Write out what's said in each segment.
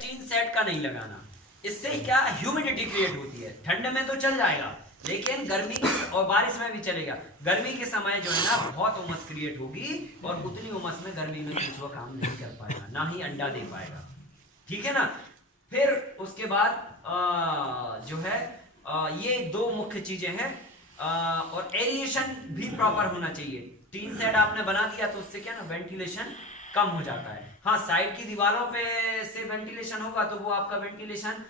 Tin set का नहीं लगाना। इससे क्या ह्यूमिडिटी क्रिएट होती है। ठंड में तो चल जाएगा, लेकिन गर्मी और बारिश में भी चलेगा। गर्मी के समय जो है ना बहुत उमस क्रिएट होगी, और उतनी उमस में गर्मी में केंचुआ काम नहीं कर पाएगा, ना ही अंडा दे पाएगा। ठीक है ना। फिर उसके बाद जो है ये दो मुख्य चीजें हैं। और एरिएशन भी प्रॉपर होना चाहिए। टीन सेट आपने बना दिया तो उससे क्या ना वेंटिलेशन कम हो जाता है। हाँ, साइड की दीवारों पे से वेंटिलेशन होगा तो वो आपका वेंटिलेशन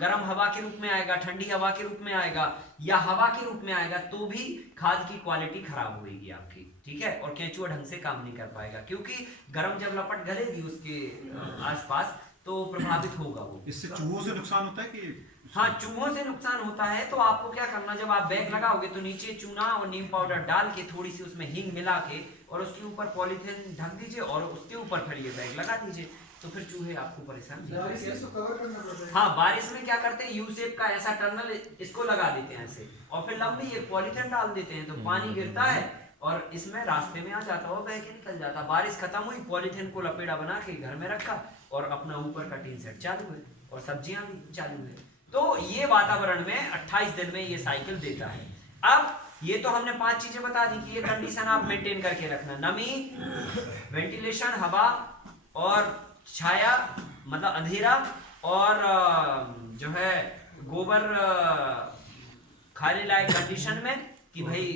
गर्म हवा के रूप में आएगा, ठंडी हवा के रूप में आएगा, या हवा के रूप में आएगा, तो भी खाद की क्वालिटी खराब होगी आपकी। ठीक है, और केंचुआ ढंग से काम नहीं कर पाएगा, क्योंकि गर्म जब लपट गलेगी उसके आसपास तो प्रभावित होगा वो। इससे चूहों से नुकसान होता है कि? हाँ, चूहों से नुकसान होता है। तो आपको क्या करना, जब आप बैग लगाओगे तो नीचे चूना और नीम पाउडर डाल के थोड़ी सी उसमें हींग मिला के और उसके ऊपर पॉलीथिन ढक दीजिए और उसके ऊपर फिर ये बैग लगा दीजिए, तो फिर चूहे आपको परेशान नहीं करेंगे। हाँ, बारिश में क्या करते हैं, यू शेप का ऐसा टनल इसको लगा देते हैं ऐसे, और फिर लंबी एक पॉलीथिन डाल देते हैं, तो पानी गिरता है और इसमें रास्ते में आ जाता है, बह के निकल जाता। बारिश खत्म हुई, पॉलीथिन को लपेड़ा बना के घर में रखा और अपना ऊपर का टीन सेट चालू है और सब्जियां भी चालू है। तो ये वातावरण में 28 दिन में ये साइकिल देता है। अब ये तो हमने 5 चीजें बता दी कि ये कंडीशन आप मेंटेन करके रखना। नमी, वेंटिलेशन, हवा और छाया, मतलब अंधेरा, और जो है गोबर खाने लायक कंडीशन में, कि भाई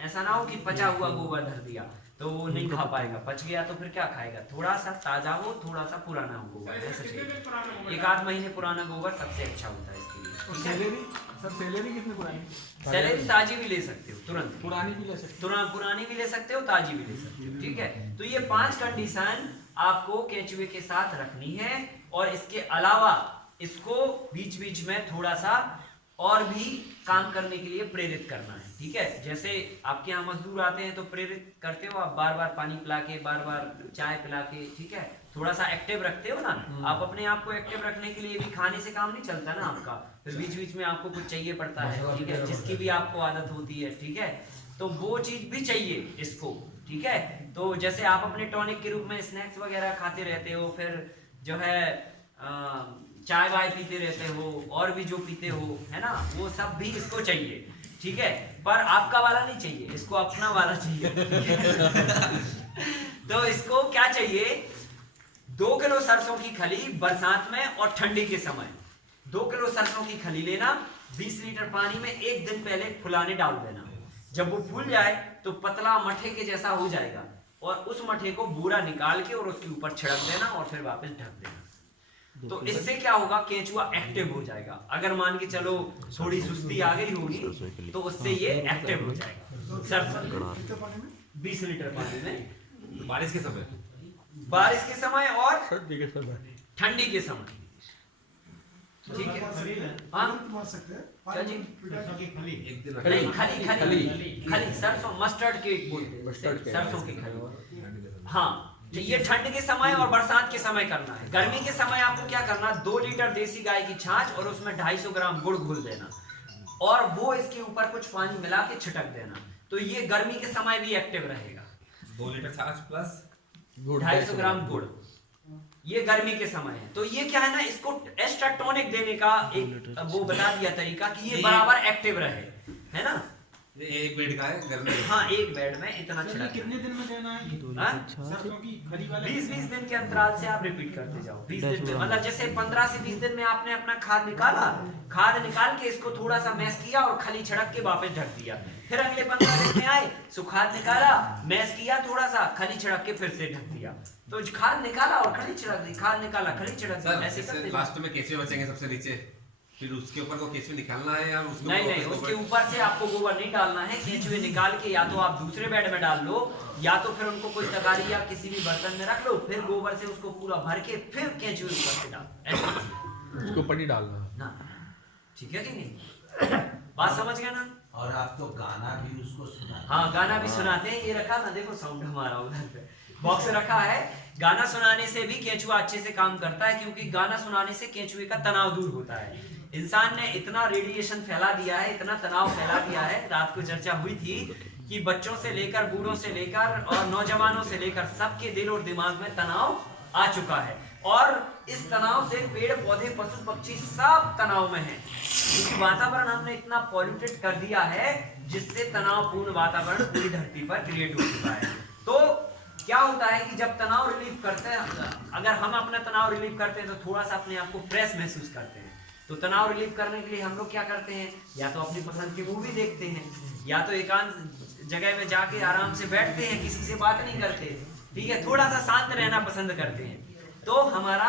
ऐसा ना हो कि पचा हुआ गोबर धर दिया तो वो नहीं खा पाएगा। पच गया तो फिर क्या खाएगा। थोड़ा सा ताजा हो, थोड़ा सा पुराना हो गोबर, ऐसा चाहिए। 1 आध महीने पुराना गोबर सबसे अच्छा होता है इसके लिए। सैलरी सर, सैलरी कितनी पुरानी? सैलरी ताजी भी ले सकते हो, तुरंत पुरानी भी ले सकते हो, तुरंत पुरानी भी ले सकते हो, ताजी भी ले सकते हो। ठीक है, तो ये 5 कंडीशन आपको केंचुए के साथ रखनी है। और इसके अलावा इसको बीच बीच में थोड़ा सा और भी काम करने के लिए प्रेरित करना है। ठीक है, जैसे आपके यहाँ मजदूर आते हैं तो प्रेरित करते हो आप, बार बार पानी पिला के, बार बार चाय पिला के। ठीक है, थोड़ा सा एक्टिव रखते हो ना आप अपने आप को। एक्टिव रखने के लिए भी खाने से काम नहीं चलता ना आपका, फिर बीच बीच में आपको कुछ चाहिए पड़ता है। ठीक है, जिसकी भी आपको आदत होती है। ठीक है, तो वो चीज भी चाहिए इसको। ठीक है, तो जैसे आप अपने टॉनिक के रूप में स्नैक्स वगैरह खाते रहते हो, फिर जो है चाय वाय पीते रहते हो, और भी जो पीते हो, है ना, वो सब भी इसको चाहिए। ठीक है, पर आपका वाला नहीं चाहिए, इसको अपना वाला चाहिए। तो इसको क्या चाहिए, 2 किलो सरसों की खली बरसात में और ठंडी के समय 2 किलो सरसों की खली लेना, 20 लीटर पानी में 1 दिन पहले फुलाने डाल देना। जब वो फूल जाए तो पतला मठे के जैसा हो जाएगा, और उस मठे को बूरा निकाल के और उसके ऊपर छिड़क देना और फिर वापस ढक देना। तो इससे क्या होगा, केंचुआ एक्टिव हो जाएगा। अगर मान के चलो थोड़ी सुस्ती आ गई होगी तो उससे ये एक्टिव हो जाएगा। सरसों 20 लीटर पानी में बारिश के समय, बारिश के समय और ठंडी के समय, ठंडी के समय। ठीक है, हाँ क्या जी, एक दिन नहीं, खली खली खली सरसों, मस्टर्ड के बोलते हैं, सरसों की खली। हाँ, तो ये ठंड के समय और बरसात के समय करना है। गर्मी के समय आपको क्या करना, 2 लीटर देसी गाय की छाछ और उसमें 250 ग्राम गुड़ घोल देना, और वो इसके ऊपर कुछ पानी मिला के छिटक देना, तो ये गर्मी के समय भी एक्टिव रहेगा। 2 लीटर छाछ प्लस 250 ग्राम गुड़, ये गर्मी के समय है। तो ये क्या है ना, इसको एक्स्ट्रा टॉनिक देने का एक वो बता दिया तरीका कि ये बराबर एक्टिव रहे, है ना। एक बेड का है घर में। हाँ, एक बेड में इतना छिड़कना। कितने दिन में देना है? सरसों की खली वाले 20-20 दिन के अंतराल से आप रिपीट करते जाओ। 20 दिन में, मतलब जैसे 15 से 20 दिन में आपने अपना खाद निकाला, खाद निकाल के इसको थोड़ा सा मैश किया और खली छिड़क के वापस ढक दिया। फिर अगले 15 दिन में आए सो खाद निकाला, मैश किया थोड़ा सा, खली छिड़क के फिर से ढक दिया। तो खाद निकाला और खली छिड़क दी, खाद निकाला, खली छिड़क दी, ऐसे करते। लास्ट में केंचुए बचेंगे सबसे नीचे, फिर उसके ऊपर को केंचुए निकालना है या उसको? नहीं, उसके ऊपर से आपको गोबर नहीं डालना है। केंचुए निकाल के या तो आप दूसरे बेड में डाल लो, या तो फिर उनको कोई तगारी या किसी भी बर्तन में रख लो, फिर गोबर से उसको पूरा भर के फिर केंचुए ऊपर से डाल, ऐसे उसको ऊपर नहीं डालना ना। ठीक है कि नहीं, बात समझ गए ना। और आप तो गाना भी उसको सुना? हाँ, गाना भी सुनाते हैं। ये रखा ना, देखो साउंड हमारा उधर पे बॉक्स रखा है। गाना सुनाने से भी केंचुआ अच्छे से काम करता है, क्योंकि गाना सुनाने से केंचुए का तनाव दूर होता है। इंसान ने इतना रेडिएशन फैला दिया है, इतना तनाव फैला दिया है, रात को चर्चा हुई थी कि बच्चों से लेकर, बूढ़ों से लेकर और नौजवानों से लेकर सबके दिल और दिमाग में तनाव आ चुका है। और इस तनाव से पेड़ पौधे पशु पक्षी सब तनाव में हैं, क्योंकि वातावरण हमने इतना पॉल्यूटेड कर दिया है जिससे तनावपूर्ण वातावरण पूरी धरती पर क्रिएट हो चुका है। तो क्या होता है कि जब तनाव रिलीव करते हैं, अगर हम अपना तनाव रिलीव करते हैं तो थोड़ा सा अपने आप को फ्रेश महसूस करते हैं। तो तनाव रिलीव करने के लिए हम लोग क्या करते हैं, या तो अपनी पसंद की मूवी देखते हैं, या तो एकांत जगह में जाके आराम से बैठते हैं, किसी से बात नहीं करते, ठीक है, थोड़ा सा शांत रहना पसंद करते हैं, तो हमारा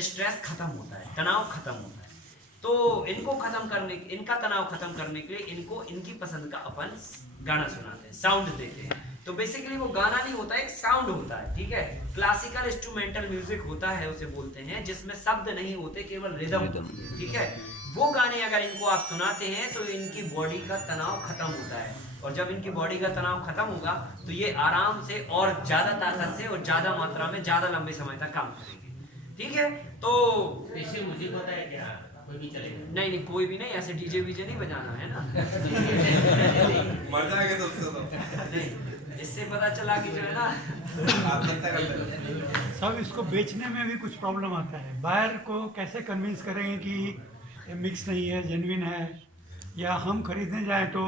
स्ट्रेस खत्म होता है, तनाव खत्म होता है। तो इनका तनाव खत्म करने के लिए इनको इनकी पसंद का अपन गाना सुनाते हैं, साउंड देते हैं। तो बेसिकली वो गाना नहीं होता, एक साउंड होता है, ठीक है, क्लासिकल इंस्ट्रूमेंटल म्यूजिक होता है उसे बोलते हैं, जिसमें शब्द नहीं होते, केवल रिदम होती है, ठीक है। वो गाने अगर इनको आप सुनाते हैं तो इनकी बॉडी का तनाव खत्म होता है, और जब इनकी बॉडी का तनाव खत्म होगा तो ये आराम से और ज्यादा ताकत से और ज्यादा मात्रा में ज्यादा लंबे समय तक काम करेंगे, ठीक है। तो ऐसे मुझे पता है क्या कोई भी चलेगा? नहीं, कोई भी नहीं, ऐसे डीजे वीजे नहीं बजाना है ना। मर जाएंगे तो उससे तो। नहीं, इससे पता चला कि जो है ना, आत्महत्या कर लेते। सब इसको बेचने में भी कुछ प्रॉब्लम आता है। बायर को कैसे कन्विंस करेंगे कि ये मिक्स नहीं है, जेन्युइन है, या हम खरीदने जाएं तो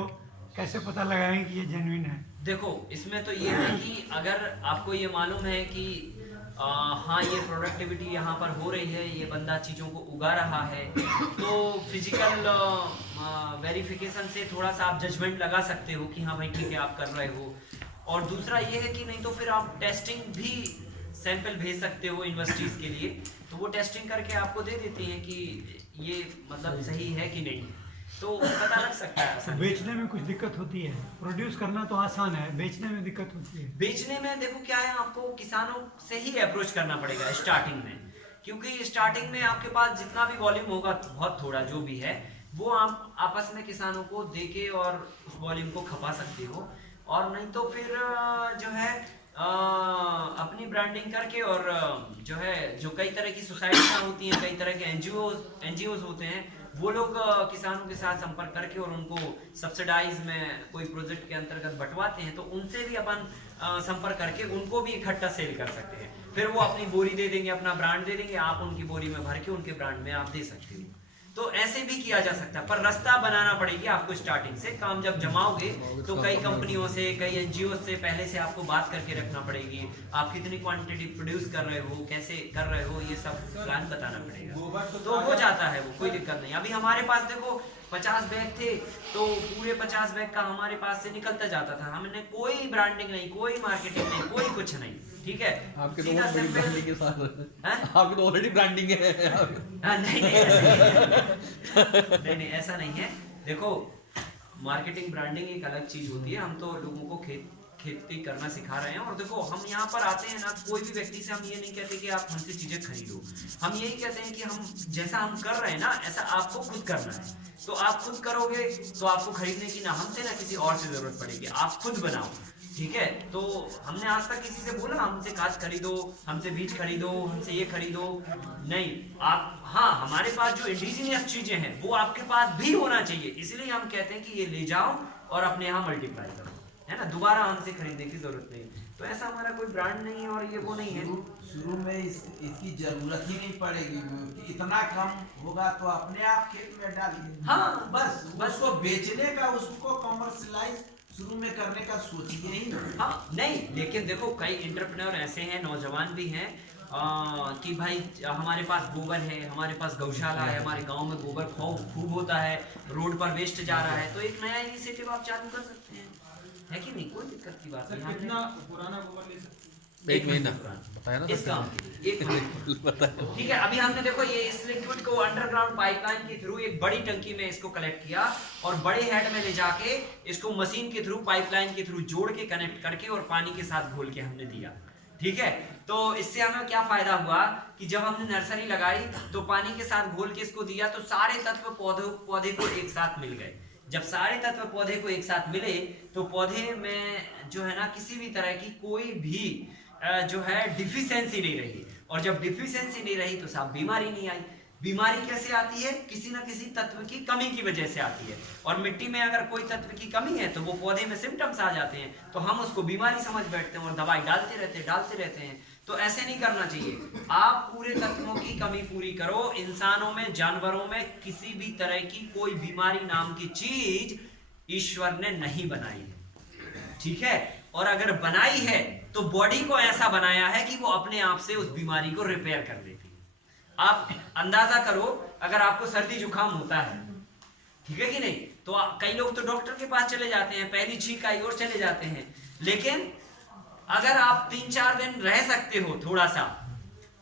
कैसे पता लगाएंगे कि ये जेन्युइन है? देखो इसमें तो ये है कि अगर आपको ये मालूम है कि हाँ ये प्रोडक्टिविटी यहाँ पर हो रही है, ये बंदा चीज़ों को उगा रहा है, तो फिजिकल वेरिफिकेशन से थोड़ा सा आप जजमेंट लगा सकते हो कि हाँ भाई ठीक है आप कर रहे हो। और दूसरा ये है कि नहीं तो फिर आप टेस्टिंग भी सैंपल भेज सकते हो यूनिवर्सिटीज़ के लिए, तो वो टेस्टिंग करके आपको दे देती हैं कि ये मतलब सही है कि नहीं, तो पता लग सकता है। तो बेचने में कुछ दिक्कत होती है? प्रोड्यूस करना तो आसान है, बेचने में दिक्कत होती है। बेचने में देखो क्या है, आपको किसानों से ही अप्रोच करना पड़ेगा स्टार्टिंग में, क्योंकि स्टार्टिंग में आपके पास जितना भी वॉल्यूम होगा, बहुत थोड़ा जो भी है, वो आप आपस में किसानों को देके और उस वॉल्यूम को खपा सकते हो, और नहीं तो फिर जो है अपनी ब्रांडिंग करके, और जो है जो कई तरह की सोसाइटियाँ होती हैं, कई तरह के एनजीओज होते हैं, वो लोग किसानों के साथ संपर्क करके और उनको सब्सिडाइज में कोई प्रोजेक्ट के अंतर्गत बंटवाते हैं, तो उनसे भी अपन संपर्क करके उनको भी इकट्ठा सेल कर सकते हैं। फिर वो अपनी बोरी दे देंगे, अपना ब्रांड दे देंगे, आप उनकी बोरी में भर के उनके ब्रांड में आप दे सकते हो। तो ऐसे भी किया जा सकता है, पर रास्ता बनाना पड़ेगी आपको स्टार्टिंग से। काम जब जमाओगे तो कई कंपनियों से, कई एनजीओ से पहले से आपको बात करके रखना पड़ेगी, आप कितनी क्वांटिटी प्रोड्यूस कर रहे हो, कैसे कर रहे हो, ये सब प्लान बताना पड़ेगा, तो हो जाता है वो, कोई दिक्कत नहीं। अभी हमारे पास देखो 50 बैग थे, तो पूरे 50 बैग का हमारे पास से निकलता जाता था, हमने कोई ब्रांडिंग नहीं, कोई मार्केटिंग नहीं, कोई कुछ नहीं, ठीक है। आपके तो सीधा बहुत बड़ी सिंपल- ब्रांडिंग के साथ हैं? आपकी तो ऑलरेडी ब्रांडिंग है। नहीं नहीं ऐसा नहीं है। देखो मार्केटिंग ब्रांडिंग एक अलग चीज होती है, हम तो लोगों को खेती करना सिखा रहे हैं। और देखो हम यहाँ पर आते हैं ना, कोई भी व्यक्ति से हम ये नहीं कहते कि आप हमसे चीजें खरीदो, हम यही कहते हैं कि हम जैसा हम कर रहे हैं ना, ऐसा आपको खुद करना है। तो आप खुद करोगे तो आपको खरीदने की ना हमसे ना किसी और से जरूरत पड़ेगी, आप खुद बनाओ, ठीक है। तो हमने आज तक किसी से बोला हमसे खाद खरीदो, हमसे बीज खरीदो, हमसे ये खरीदो, नहीं। आप हाँ, हमारे पास जो इंडिजीनियस चीजें हैं वो आपके पास भी होना चाहिए, इसलिए हम कहते हैं कि ये ले जाओ और अपने यहाँ मल्टीप्लाई करो, है ना, दोबारा हमसे खरीदने की जरूरत नहीं। तो ऐसा हमारा कोई ब्रांड नहीं है और ये वो नहीं है। शुरू में इसकी जरूरत ही नहीं पड़ेगी, कि इतना कम होगा तो अपने आप खेत में डालिए। हाँ, बस उसको बेचने का, उसको कमर्शलाइज शुरू में करने का सोचिए ही नहीं। हाँ नहीं, लेकिन देखो कई एंटरप्रेन्योर ऐसे हैं, नौजवान भी हैं कि भाई हमारे पास गोबर है, हमारे पास गौशाला है, हमारे गांव में गोबर खूब होता है, रोड पर वेस्ट जा रहा है, तो एक नया इनिशिएटिव आप चालू कर सकते हैं, है कि नहीं, कोई दिक्कत की बात नहीं। कितना पुराना गोबर ले सकते? एक महीना बताया ना इस काम के लिए 1 महीना, ठीक है। अभी हमने देखो ये इस लिक्विड को अंडरग्राउंड पाइपलाइन के थ्रू एक बड़ी टंकी में इसको कलेक्ट किया और बड़े हेड में ले जाके इसको मशीन के थ्रू, पाइपलाइन के थ्रू जोड़ के कनेक्ट करके और पानी के साथ घोल के हमने दिया, ठीक है। तो इससे हमें क्या फायदा हुआ कि जब हमने नर्सरी लगाई तो पानी के साथ घोल के इसको दिया, तो सारे तत्व पौधे को एक साथ मिल गए। जब सारे तत्व पौधे को एक साथ मिले तो पौधे में जो है ना किसी भी तरह की कोई भी जो है डिफिशियंसी नहीं रही, और जब डिफिशियंसी नहीं रही तो साहब बीमारी नहीं आई। बीमारी कैसे आती है? किसी ना किसी तत्व की कमी की वजह से आती है, और मिट्टी में अगर कोई तत्व की कमी है तो वो पौधे में सिम्टम्स आ जाते हैं, तो हम उसको बीमारी समझ बैठते हैं और दवाई डालते रहते हैं। तो ऐसे नहीं करना चाहिए। आप पूरे तत्वों की कमी पूरी करो। इंसानों में, जानवरों में किसी भी तरह की कोई बीमारी नाम की चीज ईश्वर ने नहीं बनाई है, ठीक है। और अगर बनाई है तो बॉडी को ऐसा बनाया है कि वो अपने आप से उस बीमारी को रिपेयर कर देती है। आप अंदाजा करो, अगर आपको सर्दी जुकाम होता है, ठीक है कि नहीं, तो कई लोग तो डॉक्टर के पास चले जाते हैं, पहली छींक आई और चले जाते हैं। लेकिन अगर आप 3-4 दिन रह सकते हो थोड़ा सा,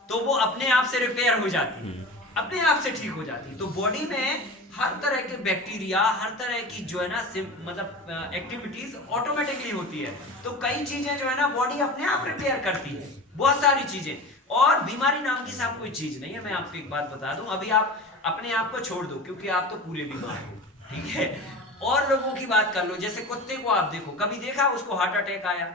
तो वो अपने आप से रिपेयर हो जाती है, अपने आप से ठीक हो जाती है। तो बॉडी में हर तरह के बैक्टीरिया, हर तरह की जो है ना मतलब एक्टिविटीज ऑटोमेटिकली होती है। तो कई चीजें जो है ना बॉडी अपने आप रिपेयर करती है, बहुत सारी चीजें। और बीमारी नाम की सब कोई चीज नहीं है। मैं आपको एक बात बता दूं, अभी आप अपने आप को छोड़ दो क्योंकि आप तो पूरे बीमार हो, ठीक है। और लोगों की बात कर लो, जैसे कुत्ते को आप देखो, कभी देखा उसको हार्ट अटैक आया,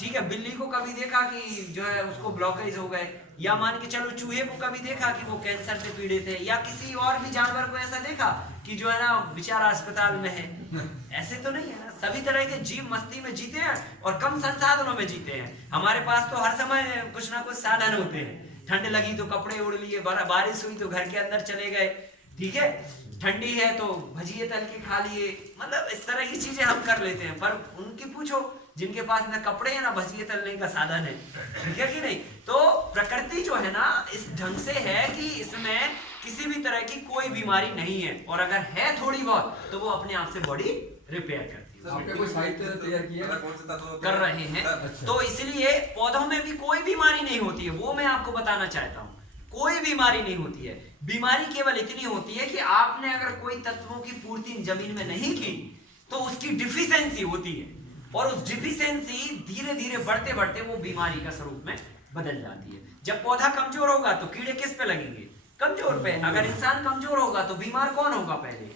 ठीक है। बिल्ली को कभी देखा कि जो है उसको ब्लॉकेज हो गए, या मान के चलो चूहे को कभी देखा कि वो कैंसर से पीड़ित है, या किसी और भी जानवर को ऐसा देखा कि जो है ना बेचारा अस्पताल में है। ऐसे तो नहीं है ना। सभी तरह के जीव मस्ती में जीते हैं और कम संसाधनों में जीते हैं। हमारे पास तो हर समय कुछ ना कुछ साधन होते हैं। ठंड लगी तो कपड़े उड़ लिए, बारिश हुई तो घर के अंदर चले गए, ठीक है। ठंडी है तो भजिए तल के खा लिए, मतलब इस तरह की चीजें हम कर लेते हैं। पर उनकी पूछो जिनके पास ना कपड़े हैं ना भजिए तलने का साधन है, ठीक है कि नहीं। तो प्रकृति जो है ना इस ढंग से है कि इसमें किसी भी तरह की कोई बीमारी नहीं है, और अगर है थोड़ी बहुत तो वो अपने आप से बॉडी रिपेयर करती है। आपने कोई साहित्य तैयार किया है? कौन से तत्व कर रहे हैं, तो इसलिए पौधों में भी कोई बीमारी नहीं होती है, वो मैं आपको बताना चाहता हूँ। कोई बीमारी नहीं होती है। बीमारी केवल इतनी होती है कि आपने अगर कोई तत्वों की पूर्ति जमीन में नहीं की तो उसकी डिफिशियंसी होती है, और उस डिफिशियंसी धीरे धीरे बढ़ते बढ़ते वो बीमारी का स्वरूप में बदल जाती है। जब पौधा कमजोर होगा तो कीड़े किस पे लगेंगे? कमजोर पे। अगर इंसान कमजोर होगा तो बीमार कौन होगा? पहले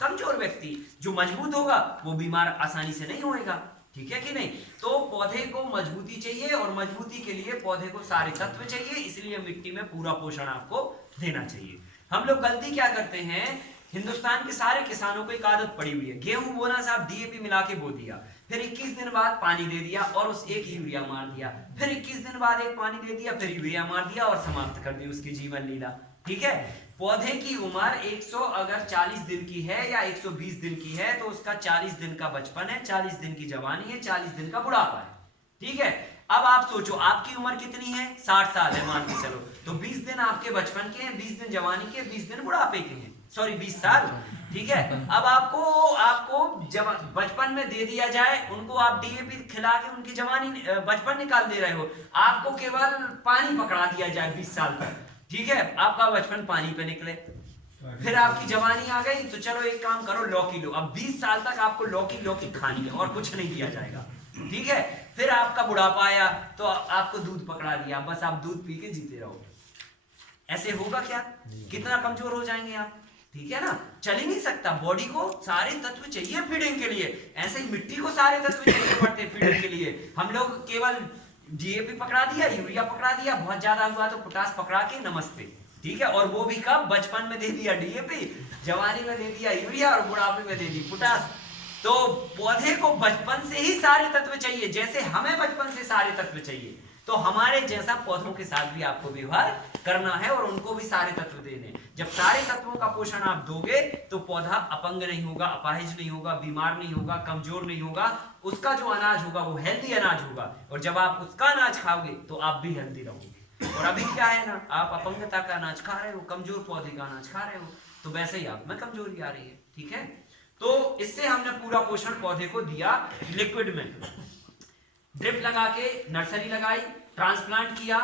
कमजोर व्यक्ति। जो मजबूत होगा वो बीमार आसानी से नहीं होएगा, ठीक है कि नहीं। तो पौधे को मजबूती चाहिए, और मजबूती के लिए पौधे को सारे तत्व चाहिए, इसलिए मिट्टी में पूरा पोषण आपको देना चाहिए। हम लोग गलती क्या करते हैं, हिंदुस्तान के सारे किसानों को एक आदत पड़ी हुई है, गेहूं बोना साहब डीएपी मिला के बो दिया, फिर 21 दिन बाद पानी दे दिया और उस एक यूरिया मार दिया, फिर 21 दिन बाद एक पानी दे दिया, फिर यूरिया मार दिया और समाप्त कर दी उसकी जीवन लीला, ठीक है। पौधे की उम्र 100 अगर 40 दिन की है या 120 दिन की है तो उसका 40 दिन का बचपन है, 40 दिन की जवानी है, 40 दिन का बुढ़ापा है, ठीक है। अब आप सोचो आपकी उम्र कितनी है? 60 साल है मान के चलो, तो 20 दिन आपके बचपन के हैं, 20 दिन जवानी के, 20 दिन बुढ़ापे के हैं, सॉरी 20 साल, ठीक है। अब आपको जब बचपन में दे दिया जाए, उनको आप डीएपी खिला के उनकी जवानी बचपन निकाल दे रहे हो, आपको केवल पानी पकड़ा दिया जाए 20 साल तक, ठीक है, आपका बचपन पानी पे निकले, फिर आपकी जवानी आ गई तो चलो एक काम करो लौकी लो, अब 20 साल तक आपको लौकी खानी है और कुछ नहीं दिया जाएगा, ठीक है। फिर आपका बुढ़ापा आया तो आपको दूध पकड़ा दिया, बस आप दूध पी के जीते रहो। ऐसे होगा क्या? कितना कमजोर हो जाएंगे आप, ठीक है ना। चल ही नहीं सकता, बॉडी को सारे तत्व चाहिए फीडिंग के लिए, ऐसे ही मिट्टी को सारे तत्व चाहिए पड़ते फीडिंग के लिए। हम लोग केवल डीएपी पकड़ा दिया, यूरिया पकड़ा दिया, बहुत ज्यादा हुआ तो पोटास पकड़ा के नमस्ते, ठीक है। और वो भी कब? बचपन में दे दिया डीएपी, जवानी में दे दिया यूरिया और बुढ़ापे में दे दी पोटास। तो पौधे को बचपन से ही सारे तत्व चाहिए, जैसे हमें बचपन से सारे तत्व चाहिए, तो हमारे जैसा पौधों के साथ भी आपको व्यवहार करना है और उनको भी सारे तत्व देने। जब सारे तत्वों का पोषण आप दोगे तो पौधा अपंग नहीं होगा, अपाहिज नहीं होगा, बीमार नहीं होगा, कमजोर नहीं होगा, उसका जो अनाज होगा वो हेल्दी अनाज होगा, और जब आप उसका अनाज खाओगे तो आप भी हेल्दी रहोगे। और अभी क्या है ना, आप अपंगता का अनाज खा रहे हो, कमजोर पौधे का अनाज खा रहे हो, तो वैसे ही आप में कमजोरी आ रही है, ठीक है। तो इससे हमने पूरा पोषण पौधे को दिया। लिक्विड में ड्रिप लगा के नर्सरी लगाई, ट्रांसप्लांट किया,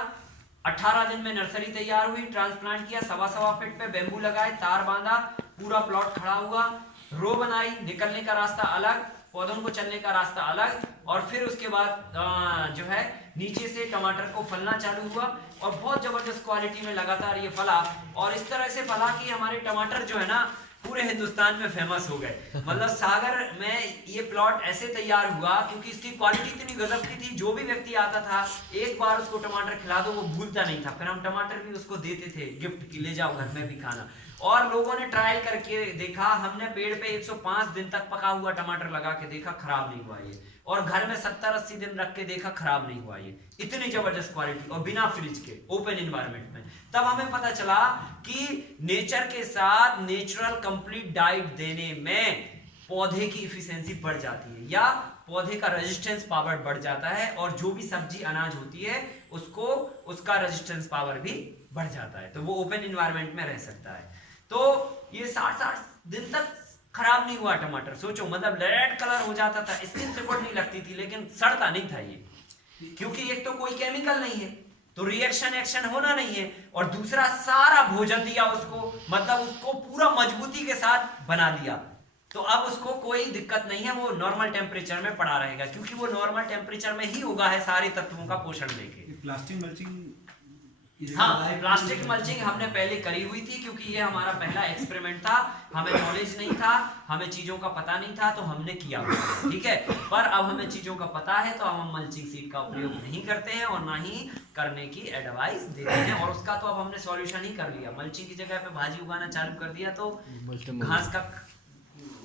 18 दिन में नर्सरी तैयार हुई, ट्रांसप्लांट किया, 1.25 फीट पे बेम्बू लगाए, तार बांधा, पूरा प्लॉट खड़ा हुआ, रो बनाई, निकलने का रास्ता अलग, पौधों को चलने का रास्ता अलग, और फिर उसके बाद जो है नीचे से टमाटर को फलना चालू हुआ, और बहुत जबरदस्त क्वालिटी में लगातार ये फला, और इस तरह से फला कि हमारे टमाटर जो है ना पूरे हिंदुस्तान में फेमस हो गए। मतलब सागर में ये प्लॉट ऐसे तैयार हुआ क्योंकि इसकी क्वालिटी इतनी गजब की थी, जो भी व्यक्ति आता था एक बार उसको टमाटर खिला दो वो भूलता नहीं था, फिर हम टमाटर भी उसको देते थे गिफ्ट की, ले जाओ घर में भी खाना। और लोगों ने ट्रायल करके देखा, हमने पेड़ पे 105 दिन तक पका हुआ टमाटर लगा के देखा, खराब नहीं हुआ ये, और घर में 70-80 दिन रख के देखा खराब नहीं हुआ ये, इतनी जबरदस्त क्वालिटी और बिना फ्रिज के ओपन एनवायरनमेंट में। तब हमें पता चला कि नेचर के साथ नेचुरल कंप्लीट डाइट देने में पौधे की इफिशियंसी बढ़ जाती है या पौधे का रेजिस्टेंस पावर बढ़ जाता है, और जो भी सब्जी अनाज होती है उसको उसका रेजिस्टेंस पावर भी बढ़ जाता है, तो वो ओपन एनवायरनमेंट में रह सकता है। तो ये 60-60 दिन तक खराब नहीं हुआ टमाटर, सोचो, मतलब रेड कलर हो जाता था, स्किन सिकुड़ नहीं लगती थी, लेकिन सड़ता नहीं था ये, क्योंकि एक तो कोई केमिकल नहीं है तो रिएक्शन एक्शन होना नहीं है, और दूसरा सारा भोजन दिया उसको, मतलब उसको पूरा मजबूती के साथ बना दिया, तो अब उसको कोई दिक्कत नहीं है, वो नॉर्मल टेम्परेचर में पड़ा रहेगा, क्योंकि वो नॉर्मल टेम्परेचर में ही उगा है सारे तत्वों का पोषण लेके। प्लास्टिक मल्चिंग, हाँ, प्लास्टिक मल्चिंग हमने पहले करी हुई थी, क्योंकि ये हमारा पहला एक्सपेरिमेंट था, हमें नॉलेज नहीं था, हमें चीजों का पता नहीं था, तो हमने किया, ठीक है। पर अब हमें चीजों का पता है तो हम मल्चिंग सीट का उपयोग नहीं करते हैं और ना ही करने की एडवाइस देते हैं, और उसका तो अब हमने सॉल्यूशन ही कर लिया, मल्चिंग की जगह पे भाजी उगाना चालू कर दिया, तो घास का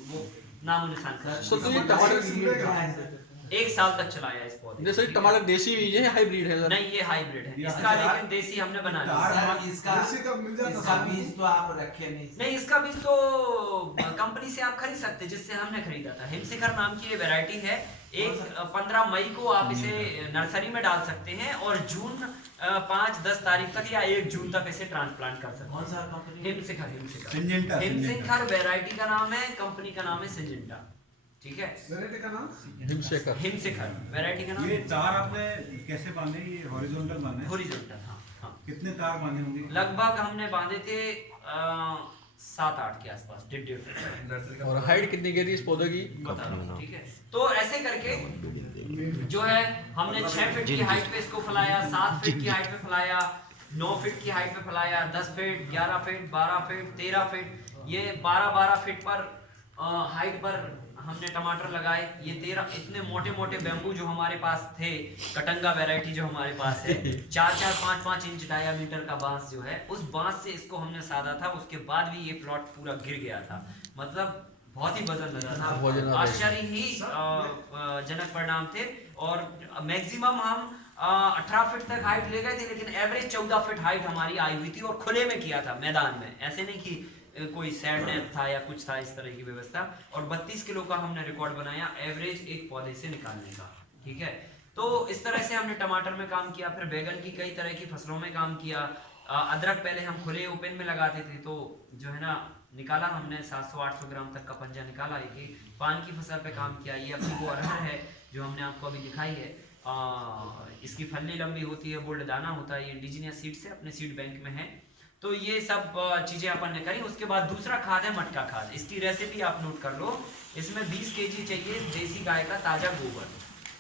वो नामो निशान कर। सर तो ये टमाटर 1 साल तक चलाया इस पौधे। जैसे टमाटर देसी बीज है, हाइब्रिड है सर? नहीं, ये हाइब्रिड है इसका, लेकिन देसी हमने बना लिया। इसका बीज तो आप रखे नहीं, इसका बीज तो कंपनी से आप खरीद सकते, जिससे हमने खरीदा था। हिमशिखर नाम की ये वैरायटी है, 15 मई को आप इसे नर्सरी में डाल सकते हैं और जून 5-10 तारीख तक या 1 जून तक इसे ट्रांसप्लांट कर सकते हैं। कौन सा कंपनी? हिमशिखर हिमशिखर वैरायटी का नाम है, कंपनी का नाम है सिंजेंटा, ठीक है। वैरायटी का नाम हिमशिखर वैरायटी का नाम। ये तार आपने कैसे बांधे? ये हॉरिजॉन्टल बांधे? हॉरिजॉन्टल, हाँ हाँ। कितने तार बांधे होंगे? लगभग हमने बांधे थे 7-8 के आसपास, 1.5 फीट। और हाइट कितनी गिरी इस पौधे की? बता रहा हूँ, ठीक है। तो ऐसे करके जो है हमने 6 फीट की हाइट पे इसको फैलाया, 7 फीट की हाइट पे फैलाया, 9 फीट की हाइट पे फैलाया, 10 फीट, 11 फीट, 12 फीट, 13 फीट, ये 12 फीट पर हाइट पर हमने टमाटर लगाए। ये 13 इतने मोटे मोटे बैम्बू जो हमारे पास थे, कटंगा वैरायटी जो हमारे पास है, 4-4, 5-5 इंच डायामीटर का बांस जो है, उस बांस से इसको हमने साधा था। उसके बाद भी ये प्लॉट पूरा गिर गया था, मतलब बहुत ही वजन लगा था, आश्चर्य ही जनक परिणाम थे। और मैक्सिमम हम 18 फीट तक हाइट ले गए थे, लेकिन एवरेज 14 फीट हाइट हमारी आई हुई थी, और खुले में किया था, मैदान में, ऐसे नहीं कि कोई सैड नेट था या कुछ था इस तरह की व्यवस्था। और 32 किलो का हमने रिकॉर्ड बनाया एवरेज एक पौधे से निकालने का, ठीक है। तो इस तरह से हमने टमाटर में काम किया, फिर बैगन की कई तरह की फसलों में काम किया। अदरक पहले हम खुले ओपन में लगाते थे, तो जो है ना निकाला हमने 700-800 ग्राम तक का पंजा निकाला। एक पान की फसल पे काम किया। ये अपनी वो अरहर है जो हमने आपको अभी दिखाई है, इसकी फली लंबी होती है, बोल्ड दाना होता है, ये इंडिजिनियस सीड से अपने सीड बैंक में है। तो ये सब चीजें अपन ने करी। उसके बाद दूसरा खाद है मटका खाद, इसकी रेसिपी आप नोट कर लो। इसमें 20 kg चाहिए देसी गाय का ताजा गोबर,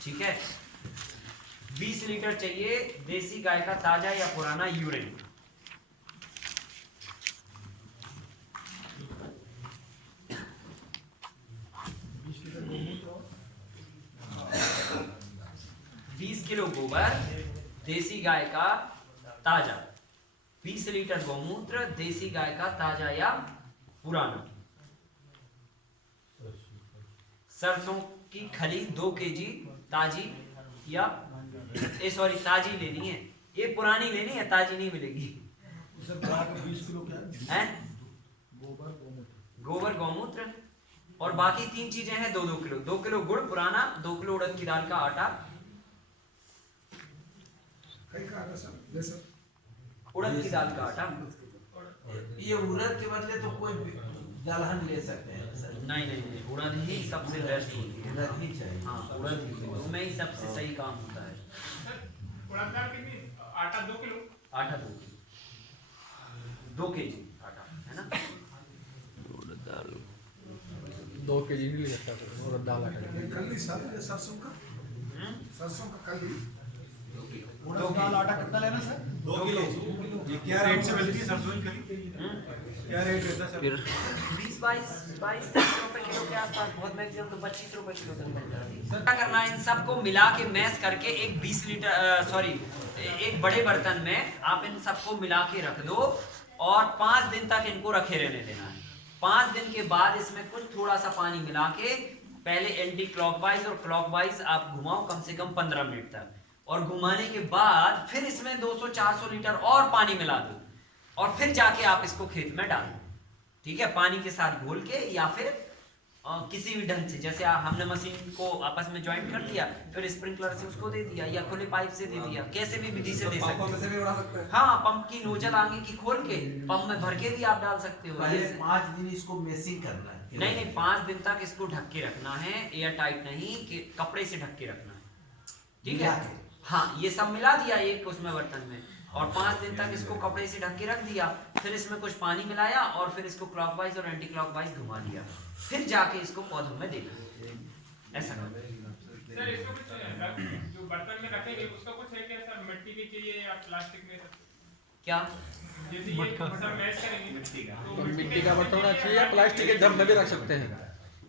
ठीक है। 20 लीटर चाहिए देसी गाय का ताजा या पुराना यूरिन। किलो गोबर देसी गाय का ताजा, 20 लीटर गौमूत्र देसी गाय का ताजा या पुराना, सरसों की खली 2 kg ताजी या ताजी लेनी है, ये पुरानी लेनी है, ताजी नहीं मिलेगी। 20 किलो क्या है? गोबर गौमूत्र, और बाकी 3 चीजें हैं 2-2 किलो। 2 किलो गुड़ पुराना, 2 किलो उड़द की दाल का आटा, उड़द की दाल का आटा। ये उड़द के बदले तो कोई दलहन ले सकते हैं सर? नहीं, उड़द ही सबसे बेस्ट होती है। उड़द ही चाहिए। हाँ, उड़द ही, उसमें ही सबसे सही काम होता है। उड़द दाल कितनी? आटा 2 किलो? आटा 2 किलो, 2 kg आटा, है ना। 2 kg नहीं ले सकता सर, उड़द दाल आटा। कली सरसों का कली, 2 किलो आटा कितना लेना सर? 2 किलो। ये क्या रेट से मिलती है सरसों की कली? क्या रेट रहता है सर? 20-22 रुपए किलो के आसपास, बहुत मैक्सिमम तो 25 रुपए किलो तक मिल जाती है। क्या करना है, इन सबको मिला के मैश करके एक 20 लीटर एक बड़े बर्तन में आप इन सबको मिला के रख दो और 5 दिन तक इनको रखे रहने देना है। 5 दिन के बाद इसमें कुछ थोड़ा सा पानी मिला के पहले एंटी क्लॉकवाइज और क्लॉकवाइज आप घुमाओ कम से कम 15 मिनट तक, और घुमाने के बाद फिर इसमें 200-400 लीटर और पानी मिला दो, और फिर जाके आप इसको खेत में डालो, ठीक है, पानी के साथ घोल के, या फिर किसी भी ढंग से, जैसे हमने मशीन को आपस में ज्वाइंट कर दिया, फिर स्प्रिंकलर से उसको दे दिया, या खुले पाइप से दे दिया, कैसे भी विधि से दे सकते पंपों में से भी उड़ा सकते हैं। हाँ, पंप की नोजल आगे की खोल के पंप में भर के भी आप डाल सकते हो। पहले जैसे- 5 दिन इसको मेसिंग करना है। नहीं, 5 दिन तक इसको ढक के रखना है, एयर टाइट नहीं, कि कपड़े से ढक के रखना है, ठीक है। मिला के। हाँ, ये सब मिला दिया एक उसमें बर्तन में, और 5 दिन तक इसको कपड़े से ढक के रख दिया, फिर इसमें कुछ पानी मिलाया, और फिर इसको क्लॉकवाइज और एंटी क्लॉकवाइज घुमा दिया, फिर जाके इसको पौधों में देना, ऐसा करो। सर इसको कुछ जो बर्तन में रखेंगे उसका कुछ है क्या सर, मिट्टी की चाहिए या प्लास्टिक में? क्या? जैसे ये मटका। सब मैश करेंगे मिट्टी का, तो मिट्टी का बर्तन होना चाहिए या प्लास्टिक के डब में भी रख सकते हैं?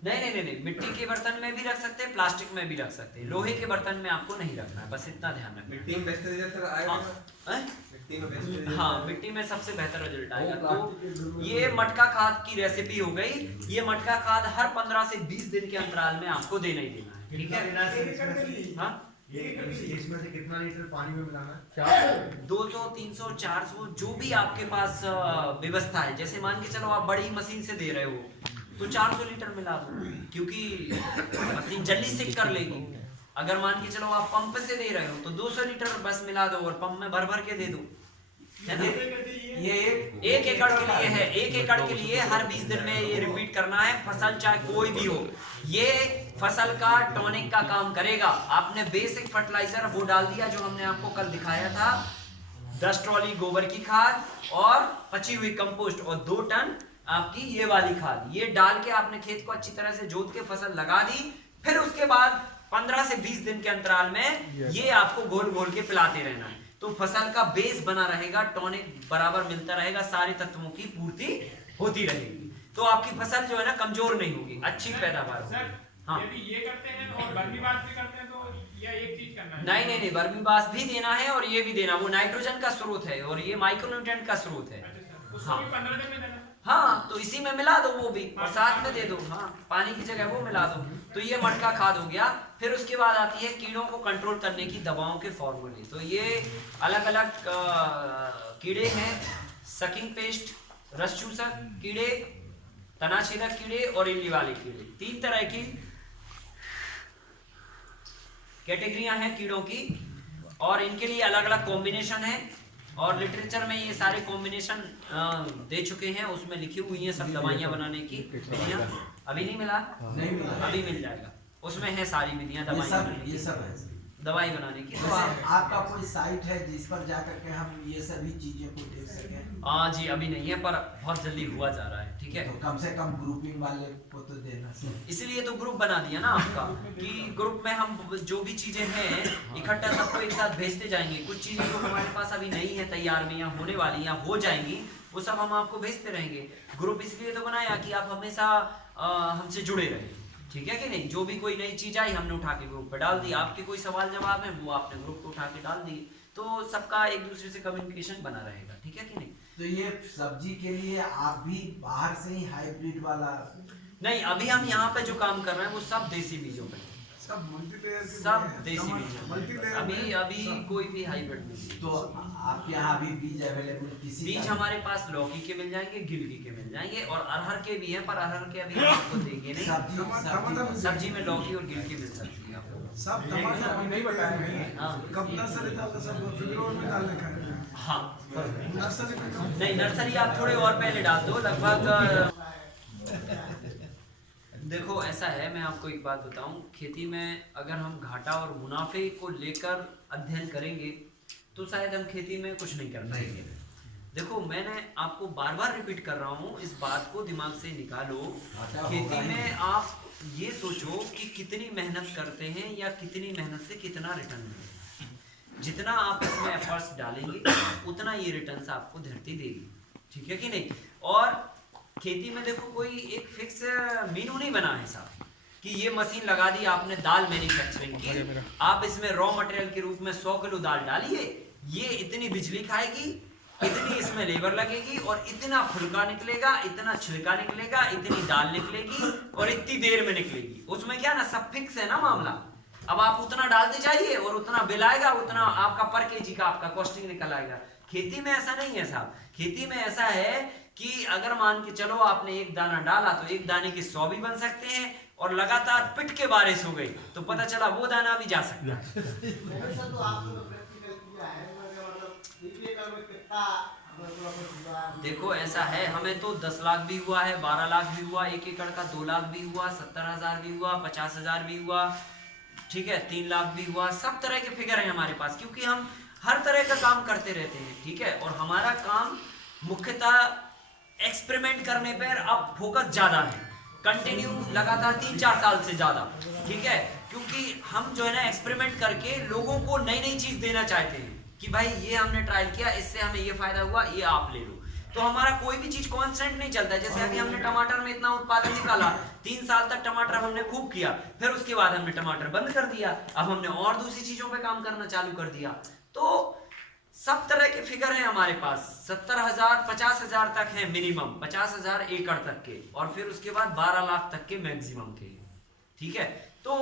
नहीं, मिट्टी के बर्तन में भी रख सकते हैं, प्लास्टिक में भी रख सकते हैं, लोहे के बर्तन में आपको नहीं रखना है, बस इतना ध्यान रखना। मिट्टी में बेस्ट रिजल्ट आएगा सर? हैं? मिट्टी में बेस्ट रिजल्ट? हाँ, मिट्टी में सबसे बेहतर रिजल्ट आएगा। तो ये मटका खाद की रेसिपी हो गई। ये मटका खाद हर 15 से 20 दिन के अंतराल में आपको देना ही देना है, ठीक है। हाँ, इसमें से कितना लीटर पानी में मिलाना है? 200, 300, 400 जो भी आपके पास व्यवस्था है। जैसे मान के चलो आप बड़ी मशीन से दे रहे हो तो 400 लीटर मिला दो, क्योंकि मशीन जल्दी सिक कर लेगी। अगर मान के चलो आप पंप से दे रहे हो तो 200 लीटर बस मिला दो, और पंप में भर भर के दे दो, है ना। ये 1 एकड़ के लिए है, 1 एकड़ के लिए हर 20 दिन में ये रिपीट करना है। फसल चाहे कोई भी हो, ये फसल का टॉनिक का काम करेगा। आपने बेसिक फर्टिलाइजर वो डाल दिया जो हमने आपको कल दिखाया था, 10 ट्रॉली गोबर की खाद और पची हुई कंपोस्ट और 2 टन आपकी ये वाली खाद, ये डाल के आपने खेत को अच्छी तरह से जोत के फसल लगा दी। फिर उसके बाद 15 से 20 दिन के अंतराल में ये आपको घोल घोल के पिलाते रहना है, तो फसल का बेस बना रहेगा, टॉनिक बराबर मिलता रहेगा, सारे तत्वों की पूर्ति होती रहेगी, तो आपकी फसल जो है ना कमजोर नहीं होगी, अच्छी पैदावार होगी। सर हाँ, यदि ये करते हैं और बर्मीबाद भी करते हैं तो या एक चीज करना है? नहीं, वर्मीबास भी देना है और ये भी देना, वो नाइट्रोजन का स्रोत है और ये माइक्रोन्यूट्रिएंट का स्रोत है। अच्छा सर, उसको हाँ। भी 15 दिन में देना है? हाँ, तो इसी में मिला दो, वो भी और साथ में दे दो। हाँ, पानी की जगह वो मिला दो, तो ये मटका खाद हो गया। फिर उसके बाद आती है कीड़ों को कंट्रोल करने की दवाओं के फॉर्मूले। तो ये अलग अलग कीड़े हैं, सकिंग पेस्ट, रस चूसक कीड़े, तनाछेदक कीड़े और इल्ली वाले कीड़े। 3 तरह की कैटेगरियां हैं कीड़ों की, और इनके लिए अलग अलग कॉम्बिनेशन है, और लिटरेचर में ये सारे कॉम्बिनेशन दे चुके हैं, उसमें लिखी हुई हैं सब दवाइयां बनाने की विधियां। अभी नहीं मिला? नहीं मिला। अभी मिल जाएगा, उसमें है सारी विधियां दवाई बनाने ये की, सब है। दवाई बनाने की। तो वैसे आपका कोई साइट है जिस पर जाकर के हम ये सभी चीजें को देख सकें? हाँ जी, अभी नहीं है, पर बहुत जल्दी हुआ जा रहा है, ठीक है। तो कम से कम ग्रुपिंग वाले को तो देना चाहिए। इसीलिए तो ग्रुप बना दिया ना आपका, कि ग्रुप में हम जो भी चीजें हैं इकट्ठा सबको एक साथ भेजते जाएंगे। कुछ चीजें जो हमारे पास अभी नहीं है तैयार में, या होने वाली या हो जाएंगी, वो सब हम आपको भेजते रहेंगे। ग्रुप इसलिए तो बनाया कि आप हमेशा हमसे जुड़े रहें, ठीक है कि नहीं। जो भी कोई नई चीज आई हमने उठा के ग्रुप पे डाल दी, आपके कोई सवाल जवाब है वो आपने ग्रुप पे उठा के डाल दी, तो सबका एक दूसरे से कम्युनिकेशन बना रहेगा, ठीक है कि नहीं। तो ये सब्जी के लिए आप भी बाहर से ही हाइब्रिड वाला? नहीं, अभी हम यहाँ पे जो काम कर रहे हैं वो सब देसी बीजों पे, सब मल्टीलेयर सब देसी बीज, अभी कोई भी हाइब्रिड नहीं। तो आपके यहाँ अभी बीज अवेलेबल किसी बीज का? हमारे पास लौकी के मिल जाएंगे, गिलकी के मिल जाएंगे, और अरहर के भी हैं, पर अरहर के अभी हम आपको देंगे नहीं। सब्जी सब्जी में लौकी और गिलकी मिल सकती है आपको। सब टमाटर नहीं बताया हाँ, कब नर्सरी डालते सब फिब्रवरी में डालने का है। हाँ, नर्सरी में कब? नहीं, नर्सरी आप थोड़े और पहले डाल दो, लगभग। देखो ऐसा है, मैं आपको एक बात बताऊं, खेती में अगर हम घाटा और मुनाफे को लेकर अध्ययन करेंगे तो शायद हम खेती में कुछ नहीं कर पाएंगे। देखो, मैंने आपको बार बार रिपीट कर रहा हूँ, इस बात को दिमाग से निकालो। खेती में आप ये सोचो कि कितनी मेहनत करते हैं या कितनी मेहनत से कितना रिटर्न मिलेगा। जितना आप इसमें एफर्ट्स डालेंगे उतना ये रिटर्न्स आपको धरती देगी, ठीक है कि नहीं। और खेती में देखो कोई एक फिक्स मीनू नहीं बना है साहब, कि ये मशीन लगा दी आपने दाल मैन्युफैक्चरिंग की, आप इसमें रॉ मटेरियल के रूप में 100 किलो दाल डालिए, ये इतनी बिजली खाएगी इतनी इसमें लेबर लगेगी और इतना फुलका निकलेगा, इतना छिलका निकलेगा, इतनी दाल निकलेगी और इतनी देर में निकलेगी। उसमें क्या ना, सब फिक्स है ना मामला। अब आप उतना डालते जाइए और उतना बिल आएगा, उतना आपका पर केजी का आपका कॉस्टिंग निकल आएगा। खेती में ऐसा नहीं है साहब। खेती में ऐसा है कि अगर मान के चलो आपने एक दाना डाला तो एक दाने के 100 भी बन सकते हैं, और लगातार पिट के बारिश हो गई तो पता चला वो दाना भी जा सकता है। देखो ऐसा है, हमें तो 10 लाख भी हुआ है, 12 लाख भी हुआ, 1 एकड़ का 2 लाख भी हुआ, 70,000 भी हुआ, 50,000 भी हुआ, ठीक है, 3 लाख भी हुआ। सब तरह के फिगर हैं हमारे पास, क्योंकि हम हर तरह का काम करते रहते हैं, ठीक है। और हमारा काम मुख्यतः एक्सपेरिमेंट करने पर अब फोकस ज्यादा है, कंटिन्यू लगातार 3-4 साल से ज्यादा, ठीक है। क्योंकि हम जो है ना एक्सपेरिमेंट करके लोगों को नई नई चीज देना चाहते हैं कि भाई ये हमने ट्राई किया, इससे हमें ये फायदा हुआ, ये आप ले लो। तो हमारा कोई भी चीज कांस्टेंट नहीं चलता है। जैसे अभी हमने टमाटर में इतना उत्पादन निकाला, 3 साल तक टमाटर हमने खूब किया, फिर उसके बाद हमने टमाटर बंद कर दिया, अब हमने और दूसरी चीजों पे काम करना चालू कर दिया। तो सब तरह के फिगर हैं हमारे पास, 70,000 50,000 तक है मिनिमम, 50,000 एकड़ तक के, और फिर उसके बाद 12 लाख तक के मैक्सिमम के, ठीक है। तो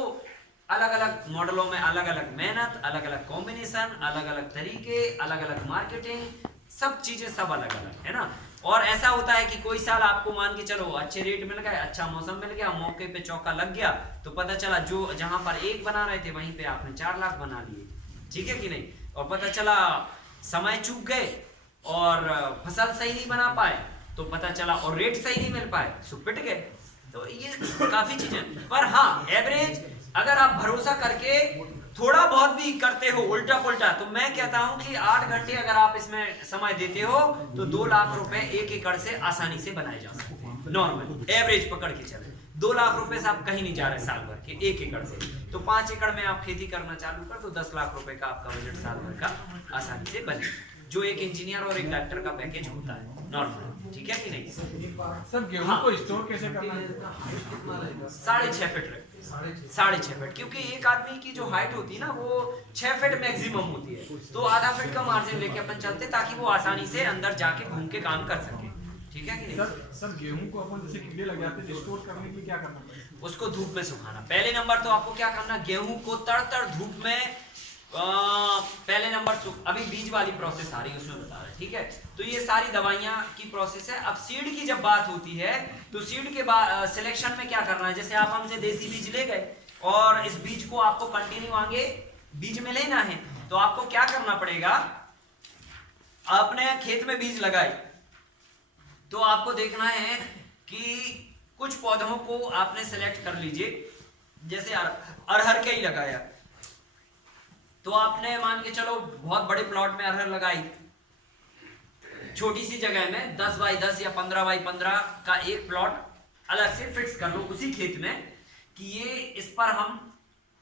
अलग अलग मॉडलों में अलग अलग मेहनत, अलग अलग कॉम्बिनेशन, अलग अलग तरीके, अलग अलग मार्केटिंग, सब चीजें सब अलग अलग है ना। और ऐसा होता है कि कोई साल आपको मान के चलो अच्छे रेट मिल गए, अच्छा मौसम मिल गया, मौके पे चौका लग गया, तो पता चला जो जहां पर 1 बना रहे थे वहीं पे आपने 4 लाख बना लिए, ठीक है कि नहीं। और पता चला समय चूक गए और फसल सही नहीं बना पाए, तो पता चला और रेट सही नहीं मिल पाए, सो पिट गए। तो ये काफी चीजें, पर हाँ एवरेज अगर आप भरोसा करके थोड़ा बहुत भी करते हो उल्टा पुल्टा, तो मैं कहता हूं कि 8 घंटे अगर आप इसमें समय देते हो तो 2 लाख रुपए 1 एकड़ से आसानी से बनाए जा सकते हैं। नॉर्मल एवरेज पकड़ के चले 2 लाख रुपए से आप कहीं नहीं जा रहे साल भर के 1 एकड़ से। तो 5 एकड़ में आप खेती करना चालू कर तो 10 लाख रुपए का आपका बजट साल भर का आसानी से बने, जो एक इंजीनियर और एक डॉक्टर का पैकेज होता है नॉर्मल, ठीक है कि नहीं। सर गेहूं को स्टोर कैसे करना है? 6.5 फीट रखते हैं, 6.5 फीट, क्योंकि एक आदमी की जो हाइट होती है ना वो 6 फीट मैक्सिमम होती है, तो आधा फीट का मार्जिन लेके अपन चलते ताकि वो आसानी से अंदर जाके घूम के काम कर सके, ठीक है कि नहीं। सर गेहूं को अपन जैसे कीड़े लग जाते हैं, स्टोर करने के लिए क्या करना पड़ेगा? उसको धूप में सुखाना। पहले नंबर तो आपको क्या करना, गेहूं को तड़ धूप में पहले नंबर अभी बीज वाली प्रोसेस आ रही है उसमें बता रहे, ठीक है। तो ये सारी दवाइयां की प्रोसेस है। अब सीड की जब बात होती है तो सीड के बाद सिलेक्शन में क्या करना है, जैसे आप हमसे देसी बीज ले गए और इस बीज को आपको कंटिन्यू आगे बीज में लेना है, तो आपको क्या करना पड़ेगा, आपने खेत में बीज लगाए तो आपको देखना है कि कुछ पौधों को आपने सेलेक्ट कर लीजिए। जैसे अरहर के ही लगाया तो आपने मान के चलो बहुत बड़े प्लॉट में अरहर लगाई, छोटी सी जगह में 10 बाई 10 या 15 बाई 15 का एक प्लॉट अलग से फिक्स कर लो उसी खेत में कि ये इस पर हम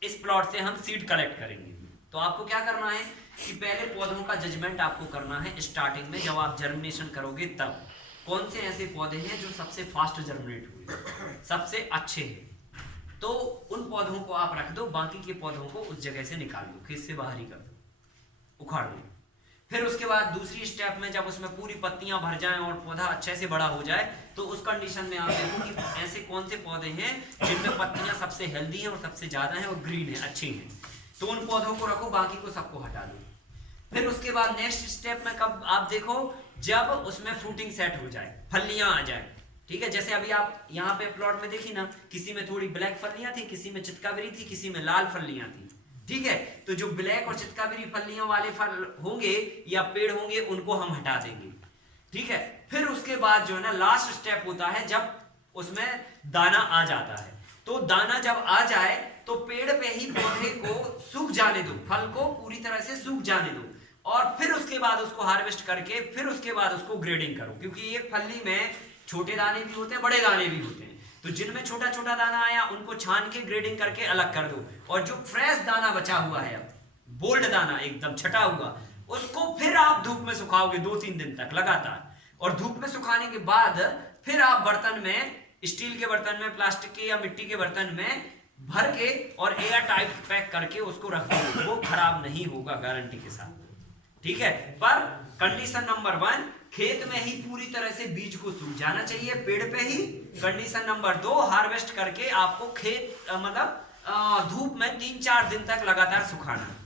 इस प्लॉट से हम सीड कलेक्ट करेंगे। तो आपको क्या करना है कि पहले पौधों का जजमेंट आपको करना है स्टार्टिंग में, जब आप जर्मिनेशन करोगे तब कौन से ऐसे पौधे हैं जो सबसे फास्ट जर्मिनेट हुए, सबसे अच्छे हैं, तो उन पौधों को आप रख दो, बाकी के पौधों को उस जगह से निकाल दो, खेत से बाहर ही कर दो, उखाड़ दो। फिर उसके बाद दूसरी स्टेप में जब उसमें पूरी पत्तियां भर जाएं और पौधा अच्छे से बड़ा हो जाए तो उस कंडीशन में आप देखो कि ऐसे कौन से पौधे हैं जिनमें पत्तियां सबसे हेल्दी हैं और सबसे ज्यादा हैं और ग्रीन है, अच्छी हैं, तो उन पौधों को रखो, बाकी को सबको हटा दो। फिर उसके बाद नेक्स्ट स्टेप में कब आप देखो, जब उसमें फ्रूटिंग सेट हो जाए, फलियां आ जाए, ठीक है। जैसे अभी आप यहाँ पे प्लॉट में देखी ना, किसी में थोड़ी ब्लैक फलियां थी, किसी में चितकाबरी थी, किसी में लाल फलियां थी, ठीक है। तो जो ब्लैक और चितकाबरी फलियों वाले फल होंगे या पेड़ होंगे उनको हम हटा देंगे, ठीक है। फिर उसके बाद जो है ना लास्ट स्टेप होता है जब उसमें दाना आ जाता है, तो दाना जब आ जाए तो पेड़ पे ही पौधे को सूख जाने दो, फल को पूरी तरह से सूख जाने दो, और फिर उसके बाद उसको हार्वेस्ट करके फिर उसके बाद उसको ग्रेडिंग करो, क्योंकि एक फली में छोटे दाने भी होते हैं, बड़े दाने भी होते हैं, तो जिनमें छोटा छोटा दाना आया उनको छान के ग्रेडिंग करके अलग कर दो, और जो फ्रेश दाना बचा हुआ है बोल्ड दाना एकदम छटा हुआ, उसको फिर आप धूप में सुखाओगे 2-3 दिन तक लगातार, और धूप में सुखाने के बाद फिर आप बर्तन में, स्टील के बर्तन में, प्लास्टिक के या मिट्टी के बर्तन में भर के और एयर टाइट पैक करके उसको रख दो, वो खराब नहीं होगा गारंटी के साथ, ठीक है। पर कंडीशन नंबर 1, खेत में ही पूरी तरह से बीज को सूख जाना चाहिए, पेड़ पे ही। कंडीशन नंबर 2, हार्वेस्ट करके आपको खेत मतलब धूप में 3-4 दिन तक लगातार सुखाना है,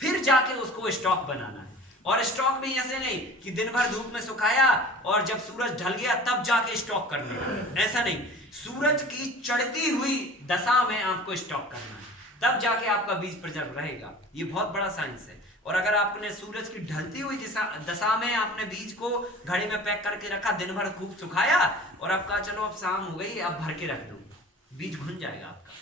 फिर जाके उसको स्टॉक बनाना है। और स्टॉक में ऐसे नहीं कि दिन भर धूप में सुखाया और जब सूरज ढल गया तब जाके स्टॉक करने का, ऐसा नहीं। सूरज की चढ़ती हुई दशा में आपको स्टॉक करना है, तब जाके आपका बीज प्रिजर्व रहेगा। ये बहुत बड़ा साइंस है। और अगर आपने सूरज की ढलती हुई दशा में आपने बीज को घड़े में पैक करके रखा, दिन भर खूब सुखाया और अब कहा चलो अब शाम हो गई अब भर के रख दो, बीज घुन जाएगा आपका।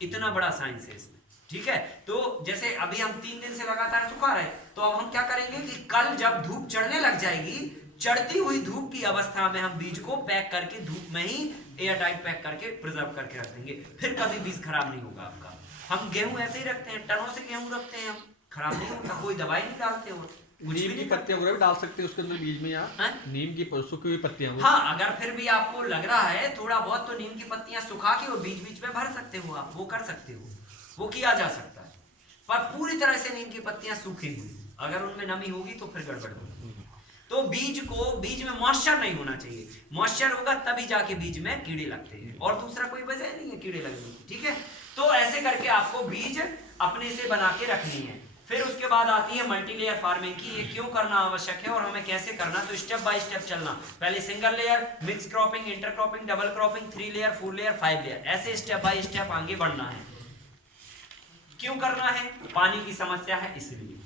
इतना बड़ा साइंस है इसमें, ठीक है। तो जैसे अभी हम 3 दिन से लगातार सुखा रहे, तो अब हम क्या करेंगे कि कल जब धूप चढ़ने लग जाएगी, चढ़ती हुई धूप की अवस्था में हम बीज को पैक करके धूप में ही एयर टाइट पैक करके प्रिजर्व करके रख देंगे, फिर कभी बीज खराब नहीं होगा आपका। हम गेहूं ऐसे ही रखते हैं, टनों से गेहूं रखते हैं, हम खराब नहीं होता, कोई दवाई नहीं डालते हो, नीम की पत्तियां वगैरह भी डाल सकते हैं उसके अंदर बीज में, यार नीम की सूखी हुई पत्तियां। हाँ, अगर फिर भी आपको लग रहा है थोड़ा बहुत, तो नीम की पत्तियां सुखा के और बीच बीच में भर सकते हो आप, वो कर सकते हो, वो किया जा सकता है। पर पूरी तरह से नीम की पत्तियां सूखी हुई, अगर उनमें नमी होगी तो फिर गड़बड़ होगी। तो बीज में मॉइस्चर नहीं होना चाहिए, मॉइस्चर होगा तभी जाके बीज में कीड़े लगते हैं, और दूसरा कोई वजह नहीं है कीड़े लगने की, ठीक है। तो ऐसे करके आपको बीज अपने से बना के रखनी है। फिर उसके बाद आती है मल्टीलेयर फार्मिंग की, ये क्यों करना आवश्यक है और हमें कैसे करना, तो स्टेप बाय स्टेप चलना। पहले single layer, mix cropping, inter cropping, double cropping, 3 layer, 4 layer, 5 layer, ऐसे स्टेप बाय स्टेप आगे बढ़ना है। क्यों करना है, पानी की समस्या है इसलिए,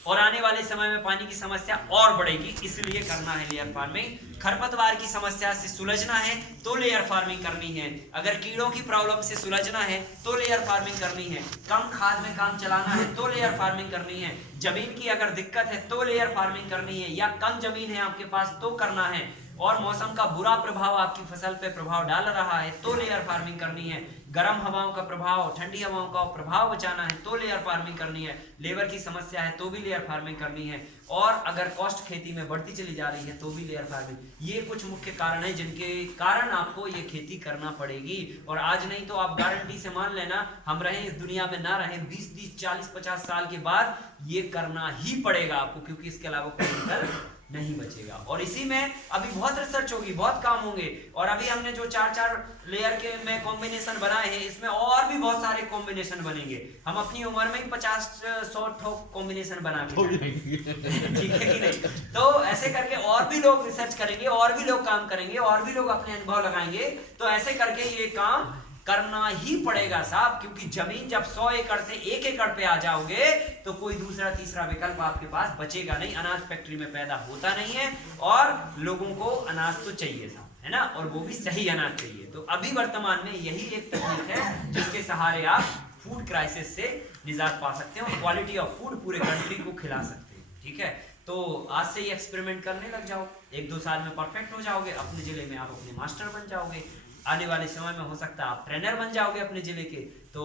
और आने वाले समय में पानी की समस्या और बढ़ेगी इसलिए करना है लेयर फार्मिंग। खरपतवार की समस्या से सुलझना है तो लेयर फार्मिंग करनी है। अगर कीड़ों की प्रॉब्लम से सुलझना है तो लेयर फार्मिंग करनी है। कम खाद में काम चलाना है तो लेयर फार्मिंग करनी है। जमीन की अगर दिक्कत है तो लेयर फार्मिंग करनी है, या कम जमीन है आपके पास तो करना है, और मौसम का बुरा प्रभाव आपकी फसल पे प्रभाव डाल रहा है तो लेयर फार्मिंग करनी है। गर्म हवाओं का प्रभाव, ठंडी हवाओं का प्रभाव बचाना है तो लेयर फार्मिंग करनी है। लेबर की समस्या है तो भी लेयर फार्मिंग करनी है, और अगर कॉस्ट खेती में बढ़ती चली जा रही है तो भी लेयर फार्मिंग। ये कुछ मुख्य कारण है जिनके कारण आपको ये खेती करना पड़ेगी। और आज नहीं तो आप गारंटी से मान लेना, हम रहे इस दुनिया में ना रहे, 20, 30, 40, 50 साल के बाद ये करना ही पड़ेगा आपको, क्योंकि इसके अलावा कोई विकल्प नहीं बचेगा। और इसी में अभी बहुत रिसर्च होगी, बहुत काम होंगे, और अभी हमने जो 4-4 लेयर के में कॉम्बिनेशन बनाए हैं, इसमें और भी बहुत सारे कॉम्बिनेशन बनेंगे। हम अपनी उम्र में ही 50-100 कॉम्बिनेशन बना के ठीक है कि नहीं। तो ऐसे करके और भी लोग रिसर्च करेंगे, और भी लोग काम करेंगे, और भी लोग अपने अनुभव लगाएंगे। तो ऐसे करके ये काम करना ही पड़ेगा साहब, क्योंकि जमीन जब 100 एकड़ से 1 एकड़ पे आ जाओगे तो कोई दूसरा तीसरा विकल्प आपके पास बचेगा नहीं। अनाज फैक्ट्री में पैदा होता नहीं है, और लोगों को अनाज तो चाहिए साहब, है ना, और वो भी सही अनाज चाहिए। तो अभी वर्तमान में यही एक तकनीक है जिसके सहारे आप फूड क्राइसिस से निजात पा सकते हैं और क्वालिटी ऑफ फूड पूरे कंट्री को खिला सकते हैं, ठीक है। तो आज से ही एक्सपेरिमेंट करने लग जाओ, 1-2 साल में परफेक्ट हो जाओगे, अपने जिले में आप अपने मास्टर बन जाओगे। आने वाले समय में हो सकता है आप ट्रेनर बन जाओगे अपने जिले के, तो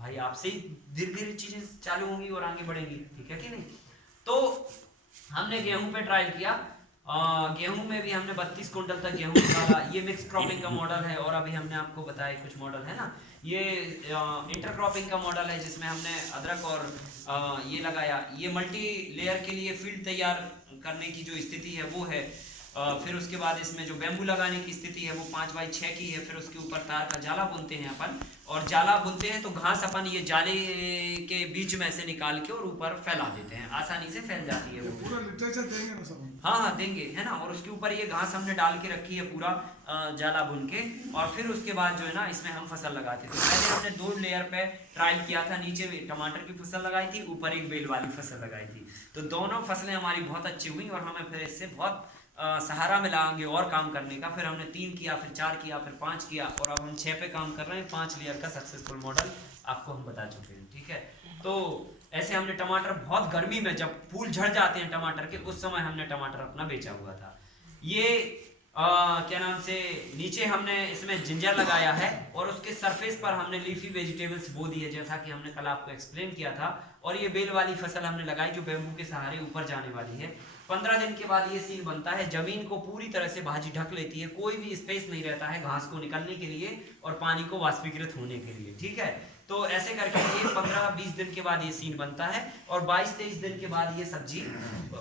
भाई आपसे ही धीरे धीरे चीजें चालू होंगी और आगे बढ़ेंगी, ठीक है कि नहीं। तो हमने गेहूं पे ट्रायल किया, गेहूं में भी हमने 32 क्विंटल तक गेहूं निकाला। ये मिक्स क्रॉपिंग का मॉडल है, और अभी हमने आपको बताया कुछ मॉडल है ना, ये इंटर क्रॉपिंग का मॉडल है जिसमें हमने अदरक और ये लगाया। ये मल्टी लेयर के लिए फील्ड तैयार करने की जो स्थिति है वो है। फिर उसके बाद इसमें जो बैम्बू लगाने की स्थिति है वो 5x6 की है। फिर उसके ऊपर तार का जाला बुनते हैं अपन, और जाला बुनते हैं तो घास अपन ये जाले के बीच में से निकाल के और ऊपर फैला देते हैं, आसानी से फैल जाती है वो। पूरा लिटरेचर देंगे ना सब? हाँ देंगे, है ना। और उसके ऊपर ये घास हमने डाल के रखी है पूरा जाला बुन के, और फिर उसके बाद जो है ना इसमें हम फसल लगाते थे। पहले हमने 2 लेयर पे ट्रायल किया था, नीचे टमाटर की फसल लगाई थी, ऊपर एक बेल वाली फसल लगाई थी। तो दोनों फसलें हमारी बहुत अच्छी हुई और हमें फिर इससे बहुत सहारा मिला आगे और काम करने का। फिर हमने 3 किया, फिर 4 किया, फिर 5 किया, और अब हम 6 पे काम कर रहे हैं। 5 लेयर का सक्सेसफुल मॉडल आपको हम बता चुके हैं, ठीक है। तो ऐसे हमने टमाटर बहुत गर्मी में जब फूल झड़ जाते हैं टमाटर के, उस समय हमने टमाटर अपना बेचा हुआ था। ये क्या नाम से नीचे हमने इसमें जिंजर लगाया है, और उसके सरफेस पर हमने लीफी वेजिटेबल्स बो दी है, जैसा कि हमने कल आपको एक्सप्लेन किया था। और ये बेल वाली फसल हमने लगाई जो बैम्बू के सहारे ऊपर जाने वाली है। 15 दिन के बाद ये सीन बनता है, जमीन को पूरी तरह से भाजी ढक लेती है, कोई भी स्पेस नहीं रहता है घास को निकलने के लिए और पानी को वाष्पीकृत होने के लिए, ठीक है। तो ऐसे करके ये 15-20 दिन के बाद ये सीन बनता है और 22-23 दिन के बाद ये सब्जी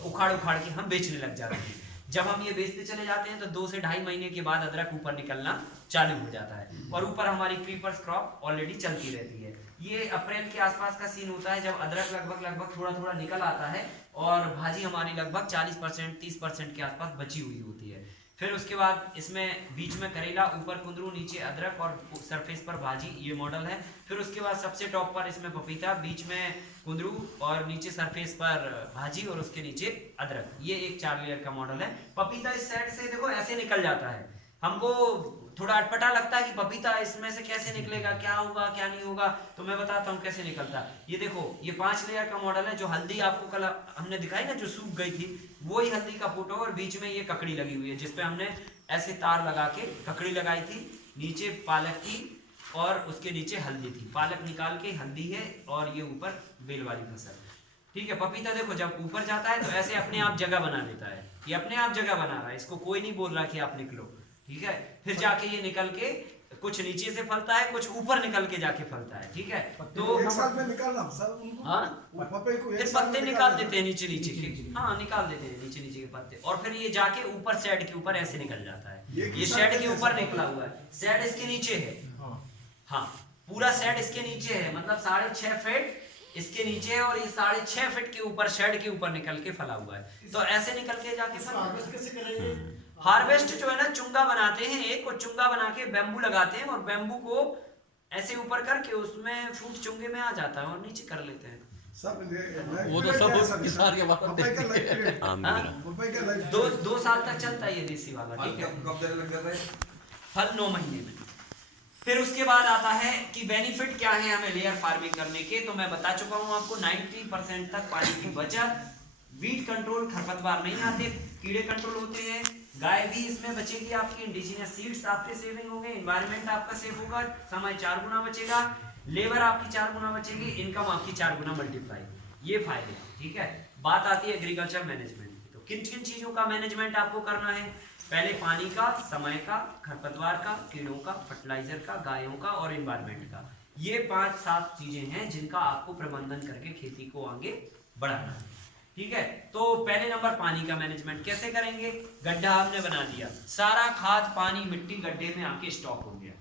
उखाड़ के हम बेचने लग जाते हैं। जब हम ये बेचते चले जाते हैं तो 2 से 2.5 महीने के बाद अदरक ऊपर निकलना चालू हो जाता है और ऊपर हमारी क्रीपर्स क्रॉप ऑलरेडी चलती रहती है। ये अप्रैल के आसपास का सीन होता है जब अदरक लगभग थोड़ा निकल आता है और भाजी हमारी लगभग 40% 30% के आसपास बची हुई होती है। फिर उसके बाद इसमें बीच में करेला, ऊपर कुंदरू, नीचे अदरक और सरफेस पर भाजी, ये मॉडल है। फिर उसके बाद सबसे टॉप पर इसमें पपीता, बीच में कुंदरू और नीचे सरफेस पर भाजी और उसके नीचे अदरक। ये एक 4 लेयर का मॉडल है। पपीता इस साइड से देखो ऐसे निकल जाता है। हमको थोड़ा अटपटा लगता है कि पपीता इसमें से कैसे निकलेगा, क्या होगा क्या नहीं होगा, तो मैं बताता हूँ कैसे निकलता है। ये देखो, ये 5 लेयर का मॉडल है। जो हल्दी आपको कल हमने दिखाई ना, जो सूख गई थी, वही हल्दी का फोटो और बीच में ये ककड़ी लगी हुई है जिसपे हमने ऐसे तार लगा के ककड़ी लगाई थी। नीचे पालक थी और उसके नीचे हल्दी थी। पालक निकाल के हल्दी है और ये ऊपर बेल वाली फसल। ठीक है, पपीता देखो जब ऊपर जाता है तो ऐसे अपने आप जगह बना लेता है। ये अपने आप जगह बना रहा है, इसको कोई नहीं बोल रहा कि आप निकलो। ठीक है, फिर जाके ये निकल के कुछ नीचे से फलता है, कुछ ऊपर निकल के जाके फलता है। ठीक है, तो एक साल में निकालना सर उनको। हाँ, पपई को फिर पत्ते निकाल देते हैं नीचे के। हाँ, निकाल देते हैं नीचे के पत्ते और फिर ये जाके ऊपर शेड के ऊपर ऐसे निकल जाता है। ये शेड के ऊपर निकला हुआ है, शेड इसके नीचे है। हाँ, पूरा शेड इसके नीचे है, मतलब 6.5 फीट इसके नीचे है और ये 6.5 फीट के ऊपर शेड के ऊपर निकल के फला हुआ है। तो ऐसे निकल के जाके हार्वेस्ट जो है ना, चुंगा बनाते हैं एक, और चुंगा बना के बैम्बू लगाते हैं और बैम्बू को ऐसे ऊपर करके उसमें फ्रूट चुंगे में आ जाता है और नीचे कर लेते हैं। वो तो सब किसान के बात है। 2 साल तक चलता है ये देसी वाला। ठीक है, कब देने लग जाता है? फल 9 महीने में। फिर उसके बाद आता है कि बेनिफिट क्या है हमें लेयर फार्मिंग करने के। तो मैं बता चुका हूं आपको 90% तक पानी की बचत, वीट कंट्रोल, खरपतवार नहीं आते, कीड़े कंट्रोल होते हैं, गाय भी इसमें बचेगी आपकी, इंडिजिनियस सीड्स आपके सेविंग होंगे, एनवायरनमेंट आपका सेव होगा, समय 4 गुना बचेगा, लेबर आपकी 4 गुना बचेगी, इनकम आपकी 4 गुना मल्टीप्लाई। ये फायदे। ठीक है, बात आती है एग्रीकल्चर मैनेजमेंट की। तो किन किन चीजों का मैनेजमेंट आपको करना है? पहले पानी का, समय का, खरपतवार का, कीड़ों का, फर्टिलाइजर का, गायों का और एनवायरनमेंट का। ये 5-7 चीजें हैं जिनका आपको प्रबंधन करके खेती को आगे बढ़ाना है। ठीक है, तो पहले नंबर पानी का मैनेजमेंट कैसे करेंगे? गड्ढा हमने बना दिया, सारा खाद पानी मिट्टी गड्ढे में आके स्टॉक हो गया,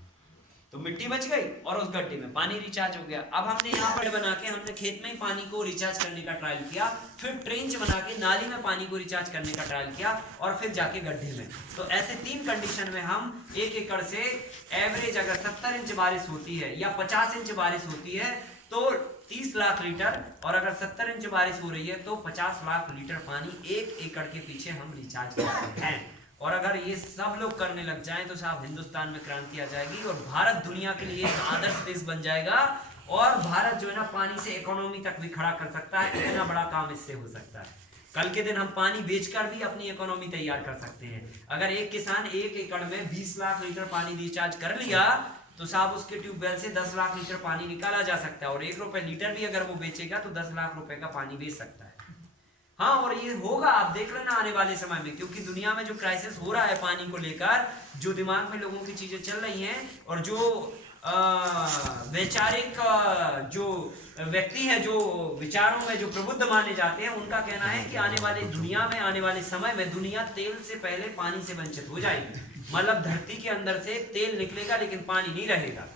तो मिट्टी बच गई और उस गड्ढे में पानी रिचार्ज हो गया। अब हमने यहाँ पर बना के हमने खेत में ही पानी को रिचार्ज करने का ट्रायल किया, फिर ट्रेंच बना के नाली में पानी को रिचार्ज करने का ट्रायल किया और फिर जाके गड्ढे में। तो ऐसे 3 कंडीशन में हम 1 एकड़ से एवरेज अगर 70 इंच बारिश होती है या 50 इंच बारिश होती है तो 30 लाख लीटर, और अगर 70 इंच बारिश हो रही है तो 50 लाख लीटर पानी 1 एकड़ के पीछे हम रिचार्ज करते हैं। और अगर ये सब लोग करने लग जाएं तो साहब हिंदुस्तान में क्रांति आ जाएगी और भारत दुनिया के लिए एक आदर्श देश बन जाएगा और भारत जो है ना पानी से इकोनॉमी तक भी खड़ा कर सकता है। इतना बड़ा काम इससे हो सकता है। कल के दिन हम पानी बेचकर भी अपनी इकोनॉमी तैयार कर सकते हैं। अगर एक किसान 1 एकड़ में 20 लाख लीटर पानी रिचार्ज कर लिया तो साहब उसके ट्यूबवेल से 10 लाख लीटर पानी निकाला जा सकता है और 1 रुपए लीटर भी अगर वो बेचेगा तो 10 लाख रुपए का पानी बेच सकता है। हाँ, और ये होगा, आप देख लेना आने वाले समय में, क्योंकि दुनिया में जो क्राइसिस हो रहा है पानी को लेकर, जो दिमाग में लोगों की चीजें चल रही हैं और जो वैचारिक जो व्यक्ति है, जो विचारों में जो प्रबुद्ध माने जाते हैं, उनका कहना है कि आने वाली दुनिया में, आने वाले समय में दुनिया तेल से पहले पानी से वंचित हो जाएगी। मतलब धरती के अंदर से तेल निकलेगा लेकिन पानी नहीं रहेगा,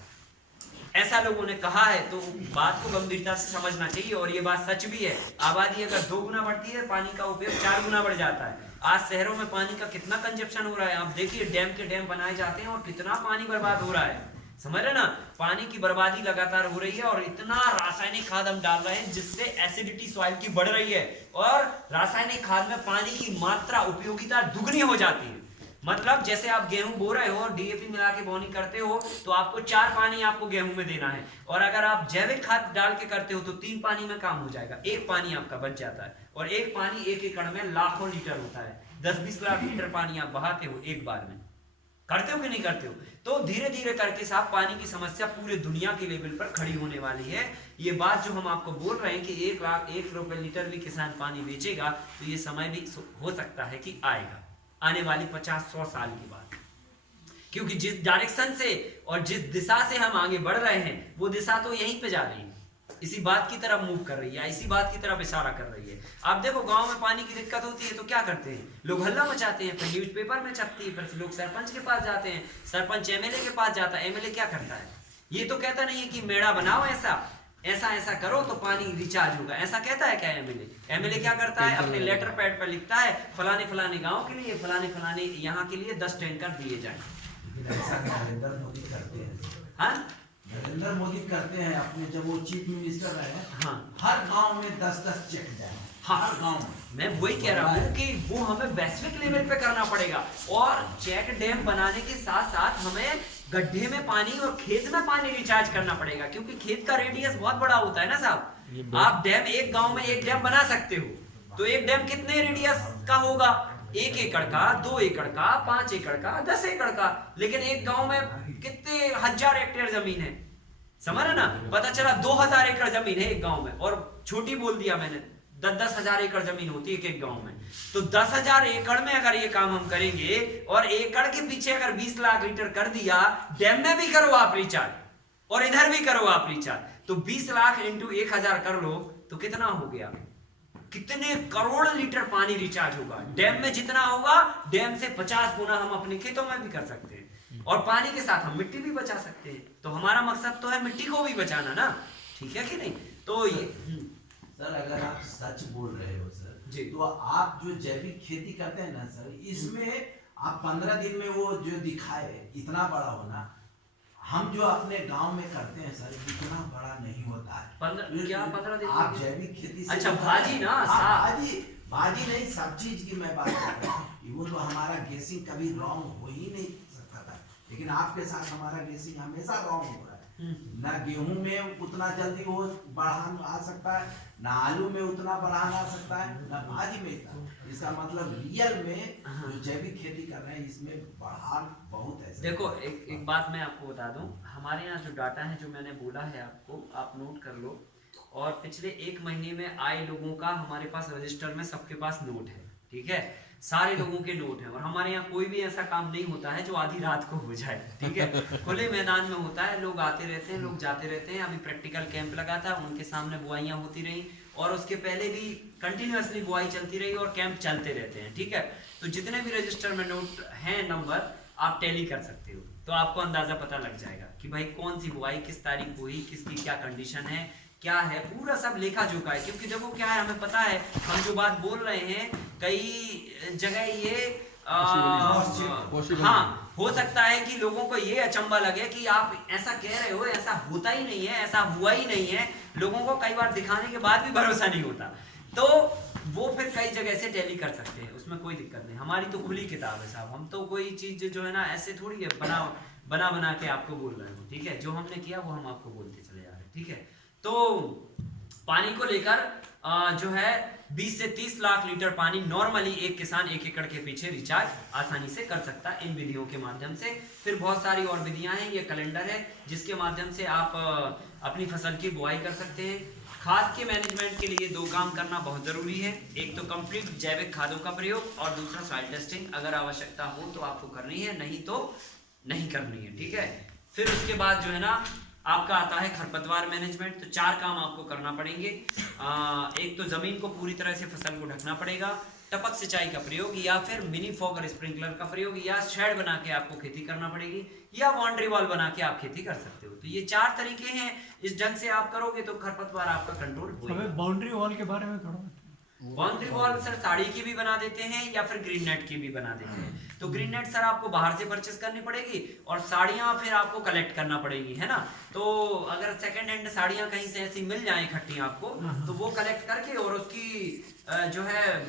ऐसा लोगों ने कहा है। तो बात को गंभीरता से समझना चाहिए और ये बात सच भी है। आबादी अगर 2 गुना बढ़ती है, पानी का उपयोग 4 गुना बढ़ जाता है। आज शहरों में पानी का कितना कंजप्शन हो रहा है, आप देखिए, डैम के डैम बनाए जाते हैं और कितना पानी बर्बाद हो रहा है। समझ रहे ना, पानी की बर्बादी लगातार हो रही है और इतना रासायनिक खाद हम डाल रहे हैं जिससे एसिडिटी सॉइल की बढ़ रही है और रासायनिक खाद में पानी की मात्रा, उपयोगिता दुगनी हो जाती है। मतलब जैसे आप गेहूं बो रहे हो और डीएपी मिला के बोनी करते हो तो आपको 4 पानी आपको गेहूं में देना है, और अगर आप जैविक खाद डाल के करते हो तो 3 पानी में काम हो जाएगा, 1 पानी आपका बच जाता है। और 1 पानी 1 एकड़ में लाखों लीटर होता है, 10-20 लाख लीटर पानी आप बहाते हो एक बार में। करते हो कि नहीं करते हो? तो धीरे धीरे करके साहब पानी की समस्या पूरे दुनिया के लेवल पर खड़ी होने वाली है। ये बात जो हम आपको बोल रहे हैं कि 1 रुपए लीटर भी किसान पानी बेचेगा तो ये समय भी हो सकता है कि आएगा, आने वाली 50-100 साल के बाद। क्योंकि जिस डायरेक्शन से और जिस दिशा से हम आगे बढ़ रहे हैं वो दिशा तो यहीं पे जा रही है, इसी बात की तरफ मूव कर रही है, इसी बात की तरफ इशारा कर रही है। आप देखो गांव में पानी की दिक्कत होती है तो क्या करते हैं, लोग हल्ला मचाते हैं, फिर न्यूज़पेपर में छपती है, फिर लोग सरपंच के पास जाते हैं, सरपंच एमएलए के पास जाता है। एमएलए क्या करता है, ये तो कहता नहीं है कि मेड़ा बनाओ, ऐसा ऐसा ऐसा करो तो पानी रिचार्ज होगा, ऐसा कहता है क्या एमएलए? एमएलए क्या करता है, अपने लेटर पैड पर लिखता है फलाने फलाने गांव के लिए, फलाने फलाने यहाँ के लिए 10 टैंकर दिए जाएं। लेकिन ऐसा नरेंद्र मोदी करते हैं। हाँ नरेंद्र मोदी करते हैं, अपने जब वो चीफ मिनिस्टर रहे, हाँ हर गांव में 10-10 चेक डैम, हाँ। हर गांव में। मैं वही कह रहा हूँ कि वो हमें वैश्विक लेवल पे करना पड़ेगा, और चेक डैम बनाने के साथ साथ हमें गड्ढे में पानी और खेत में पानी रिचार्ज करना पड़ेगा, क्योंकि खेत का रेडियस बहुत बड़ा होता है ना साहब। आप डैम, एक गांव में एक डैम बना सकते हो, तो एक डैम कितने रेडियस का होगा, 1 एकड़ का, 2 एकड़ का, 5 एकड़ का, 10 एकड़ का। लेकिन एक गांव में कितने हजार हेक्टेयर जमीन है, समझ रहे ना, पता चला 2000 एकड़ जमीन है एक गांव में, और छोटी बोल दिया मैंने, 10-10 हजार एकड़ जमीन होती है एक गांव में। तो 10,000 एकड़ में अगर ये काम हम करेंगे और एकड़ के पीछे अगर 20 लाख लीटर कर दिया, डैम में भी करो आप रिचार्ज और इधर भी करो आप रिचार्ज, तो 20 लाख इंटू 1000 कर लो तो कितना हो गया, कितने करोड़ लीटर पानी रिचार्ज होगा। डैम में जितना होगा, डैम से 50 गुना हम अपने खेतों में भी कर सकते हैं, और पानी के साथ हम मिट्टी भी बचा सकते हैं। तो हमारा मकसद तो है मिट्टी को भी बचाना ना, ठीक है कि नहीं। तो ये सर अगर आप सच बोल रहे हो सर जी, तो आप जो जैविक खेती करते हैं ना सर, इसमें आप 15 दिन में वो जो दिखाए इतना बड़ा होना, हम जो अपने गांव में करते हैं सर इतना बड़ा नहीं होता है। 15 दिन आप जैविक खेती से अच्छा भाजी ना, भाजी नहीं, सब चीज की मैं बात कर रहा हूँ। इवन तो हमारा गेसिंग कभी रॉन्ग हो ही नहीं सकता था, लेकिन आपके साथ हमारा गेसिंग हमेशा रॉन्ग हो रहा है। ना गेहूं में उतना जल्दी वो बढ़ान आ सकता है, ना आलू में उतना बढ़ान आ सकता है, ना भाजी में इतना। इसका मतलब रियल में जो जैविक खेती कर रहे हैं इसमें बढ़ान बहुत है। देखो एक बात मैं आपको बता दूं, हमारे यहाँ जो डाटा है जो मैंने बोला है आपको, आप नोट कर लो, और पिछले 1 महीने में आए लोगों का हमारे पास रजिस्टर में सबके पास नोट है, ठीक है, सारे लोगों के नोट हैं। और हमारे यहाँ कोई भी ऐसा काम नहीं होता है जो आधी रात को हो जाए, ठीक है, खुले मैदान में होता है, लोग आते रहते हैं, लोग जाते रहते हैं। अभी प्रैक्टिकल कैंप लगा था, उनके सामने बुआइयाँ होती रही, और उसके पहले भी कंटिन्यूअसली बुआई चलती रही, और कैंप चलते रहते हैं, ठीक है। तो जितने भी रजिस्टर में नोट हैं नंबर, आप टैली कर सकते हो, तो आपको अंदाजा पता लग जाएगा कि भाई कौन सी बुआई किस तारीख को हुई, किसकी क्या कंडीशन है, क्या है, पूरा सब लेखा जोखा है। क्योंकि देखो क्या है, हमें पता है हम जो बात बोल रहे हैं, कई जगह ये हाँ हो सकता है कि लोगों को ये अचंबा लगे कि आप ऐसा कह रहे हो, ऐसा होता ही नहीं है, ऐसा हुआ ही नहीं है। लोगों को कई बार दिखाने के बाद भी भरोसा नहीं होता, तो वो फिर कई जगह से टैली कर सकते हैं, उसमें कोई दिक्कत नहीं। हमारी तो खुली किताब है साहब, हम तो कोई चीज जो है ना ऐसे थोड़ी है बना के आपको बोल रहे हो, ठीक है। जो हमने किया वो हम आपको बोलते चले जा रहे हैं, ठीक है। तो पानी को लेकर जो है 20 से 30 लाख लीटर पानी नॉर्मली एक किसान 1 एकड़ के पीछे रिचार्ज आसानी से कर सकता है इन विधियों के माध्यम से। फिर बहुत सारी और विधियां हैं, ये कैलेंडर है जिसके माध्यम से आप अपनी फसल की बुआई कर सकते हैं। खाद के मैनेजमेंट के लिए 2 काम करना बहुत जरूरी है, एक तो कंप्लीट जैविक खादों का प्रयोग, और दूसरा सॉइल टेस्टिंग। अगर आवश्यकता हो तो आपको करनी है, नहीं तो नहीं करनी है, ठीक है। फिर उसके बाद जो है ना आपका आता है खरपतवार मैनेजमेंट। तो 4 काम आपको करना पड़ेंगे। एक तो जमीन को पूरी तरह से फसल को ढकना पड़ेगा, टपक सिंचाई का प्रयोग, या फिर मिनी फॉगर स्प्रिंकलर का प्रयोग, या शेड बना के आपको खेती करना पड़ेगी, या बाउंड्री वॉल बना के आप खेती कर सकते हो। तो ये 4 तरीके हैं, इस ढंग से आप करोगे तो खरपतवार आपका कंट्रोल होगा। बाउंड्री वॉल के बारे में थोड़ा बाउंड्री वॉल सर साड़ी की भी बना देते हैं या फिर ग्रीन नेट की भी बना देते हैं। तो ग्रीन नेट सर आपको बाहर से परचेस करनी पड़ेगी, और साड़ियाँ फिर आपको कलेक्ट करना पड़ेगी, है ना। तो अगर सेकंड हैंड साड़ियाँ कहीं से ऐसी मिल जाए इकट्ठी आपको, तो वो कलेक्ट करके और उसकी जो है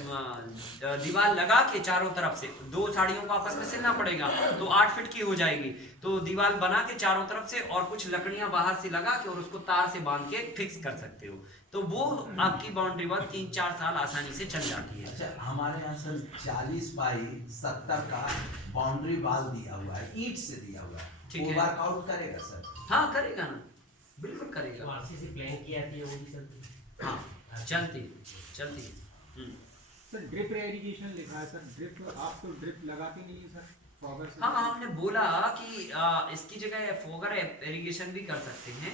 दीवार लगा के चारों तरफ से 2 साड़ियों को आपस में सिलना पड़ेगा, तो 8 फीट की हो जाएगी। तो दीवार बना के चारों तरफ से, और कुछ लकड़ियां बाहर से लगा के, और उसको तार से बांध के फिक्स कर सकते हो। तो वो आपकी बाउंड्री वॉल 3-4 साल आसानी से चल जाती है। अच्छा, हमारे यहाँ सर 40 बाई 70 का बाउंड्री वॉल दिया हुआ है, ईंट से दिया हुआ है, ठीक वो है। वर्कआउट करेगा सर? हाँ करेगा ना, बिल्कुल करेगा। आरसीसी प्लान की जाती है वो भी सर। हाँ चलती सर ड्रिप इरिगेशन लिखा है सर, ड्रिप आप तो ड्रिप लगाते नहीं है सर? हाँ हमने बोला कि इसकी जगह फोगर इरिगेशन भी कर सकते हैं।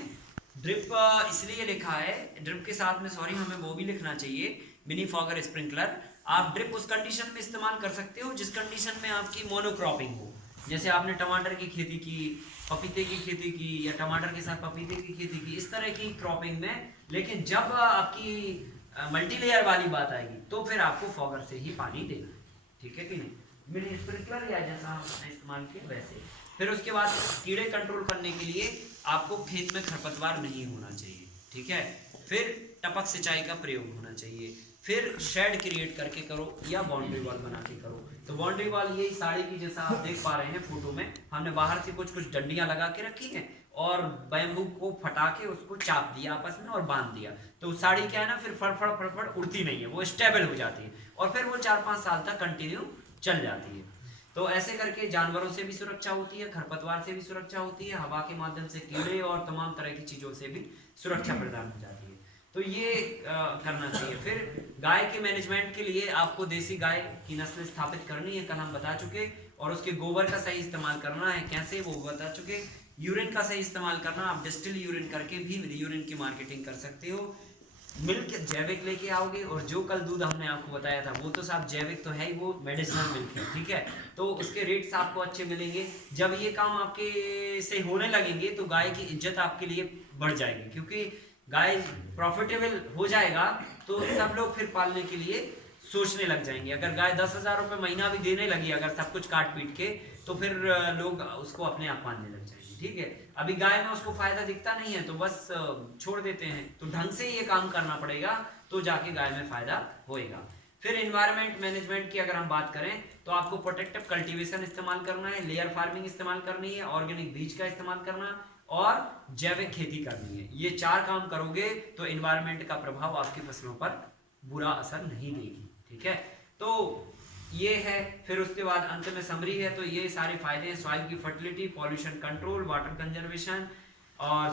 ड्रिप इसलिए लिखा है, ड्रिप के साथ में सॉरी हमें वो भी लिखना चाहिए, मिनी फॉगर स्प्रिंकलर। आप ड्रिप उस कंडीशन में इस्तेमाल कर सकते हो जिस कंडीशन में आपकी मोनोक्रॉपिंग हो, जैसे आपने टमाटर की खेती की, पपीते की खेती की, या टमाटर के साथ पपीते की खेती की, इस तरह की क्रॉपिंग में। लेकिन जब आपकी मल्टी लेयर वाली बात आएगी तो फिर आपको फॉगर से ही पानी देना, ठीक है कि नहीं, मिनी स्प्रिंकलर या जैसा हमने इस्तेमाल किया वैसे। फिर उसके बाद कीड़े कंट्रोल करने के लिए आपको खेत में खरपतवार नहीं होना चाहिए, ठीक है। फिर टपक सिंचाई का प्रयोग होना चाहिए। फिर शेड क्रिएट करके करो या बाउंड्री वॉल बना के करो। तो बाउंड्री वॉल यही साड़ी की जैसा आप देख पा रहे हैं फोटो में, हमने बाहर से कुछ कुछ डंडियां लगा के रखी हैं और बैम्बू को फटा के उसको चाप दिया आपस में और बांध दिया। तो साड़ी क्या है ना, फिर फड़फड़ फड़फड़ उड़ती नहीं है, वो स्टेबल हो जाती है और फिर वो 4-5 साल तक कंटिन्यू चल जाती है। तो ऐसे करके जानवरों से भी सुरक्षा होती है, खरपतवार से भी सुरक्षा होती है, हवा के माध्यम से कीड़े और तमाम तरह की चीजों से भी सुरक्षा प्रदान हो जाती है। तो ये करना चाहिए। फिर गाय के मैनेजमेंट के लिए आपको देसी गाय की नस्ल स्थापित करनी है, कल हम बता चुके, और उसके गोबर का सही इस्तेमाल करना है, कैसे वो बता चुके। यूरिन का सही इस्तेमाल करना, आप डिस्टिल यूरिन करके भी यूरिन की मार्केटिंग कर सकते हो। मिल्क जैविक लेके आओगे, और जो कल दूध हमने आपको बताया था वो तो साहब जैविक तो है ही, वो मेडिसिनल मिल्क है, ठीक है। तो उसके रेट्स आपको अच्छे मिलेंगे। जब ये काम आपके से होने लगेंगे तो गाय की इज्जत आपके लिए बढ़ जाएगी, क्योंकि गाय प्रॉफिटेबल हो जाएगा तो सब लोग फिर पालने के लिए सोचने लग जाएंगे। अगर गाय 10,000 रुपये महीना भी देने लगी अगर सब कुछ काट पीट के, तो फिर लोग उसको अपने आप पालने लग जाएंगे, ठीक है। अभी गाय में उसको फायदा दिखता नहीं है तो बस छोड़ देते हैं। तो ढंग से ये काम करना पड़ेगा तो जाके गाय में फायदा होएगा। फिर एनवायरनमेंट मैनेजमेंट की अगर हम बात करें तो आपको प्रोटेक्टिव कल्टीवेशन इस्तेमाल करना है, लेयर फार्मिंग इस्तेमाल करनी है, ऑर्गेनिक बीज का इस्तेमाल करना और जैविक खेती करनी है। ये 4 काम करोगे तो एनवायरनमेंट का प्रभाव आपकी फसलों पर बुरा असर नहीं देगी, ठीक है। तो ये है। फिर उसके बाद अंत में समरी है। तो ये सारे फायदे हैं, सॉइल की fertility, pollution control, water conservation, और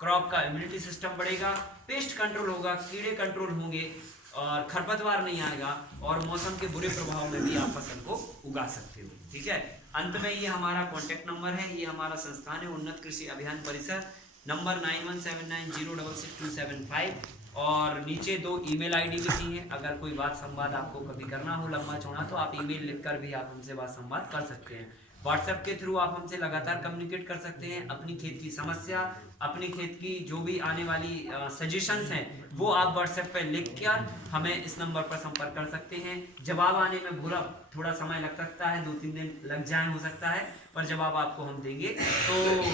क्रॉप का इम्यूनिटी सिस्टम बढ़ेगा, पेस्ट कंट्रोल होगा, कीड़े कंट्रोल होंगे और खरपतवार नहीं आएगा, और मौसम के बुरे प्रभाव में भी आप फसल को उगा सकते हो, ठीक है। अंत में ये हमारा कॉन्टेक्ट नंबर है, ये हमारा संस्थान है उन्नत कृषि अभियान परिसर, नंबर 9179066275, और नीचे 2 ईमेल आईडी लिखी है। अगर कोई बात संवाद आपको कभी करना हो लंबा चौड़ा तो आप ईमेल लिखकर भी आप हमसे बात संवाद कर सकते हैं। व्हाट्सएप के थ्रू आप हमसे लगातार कम्युनिकेट कर सकते हैं। अपनी खेत की समस्या, अपनी खेत की जो भी आने वाली सजेशंस हैं वो आप व्हाट्सएप पर लिख कर हमें इस नंबर पर संपर्क कर सकते हैं। जवाब आने में थोड़ा समय लग सकता है, 2-3 दिन लग जाए हो सकता है, पर जवाब आपको हम देंगे तो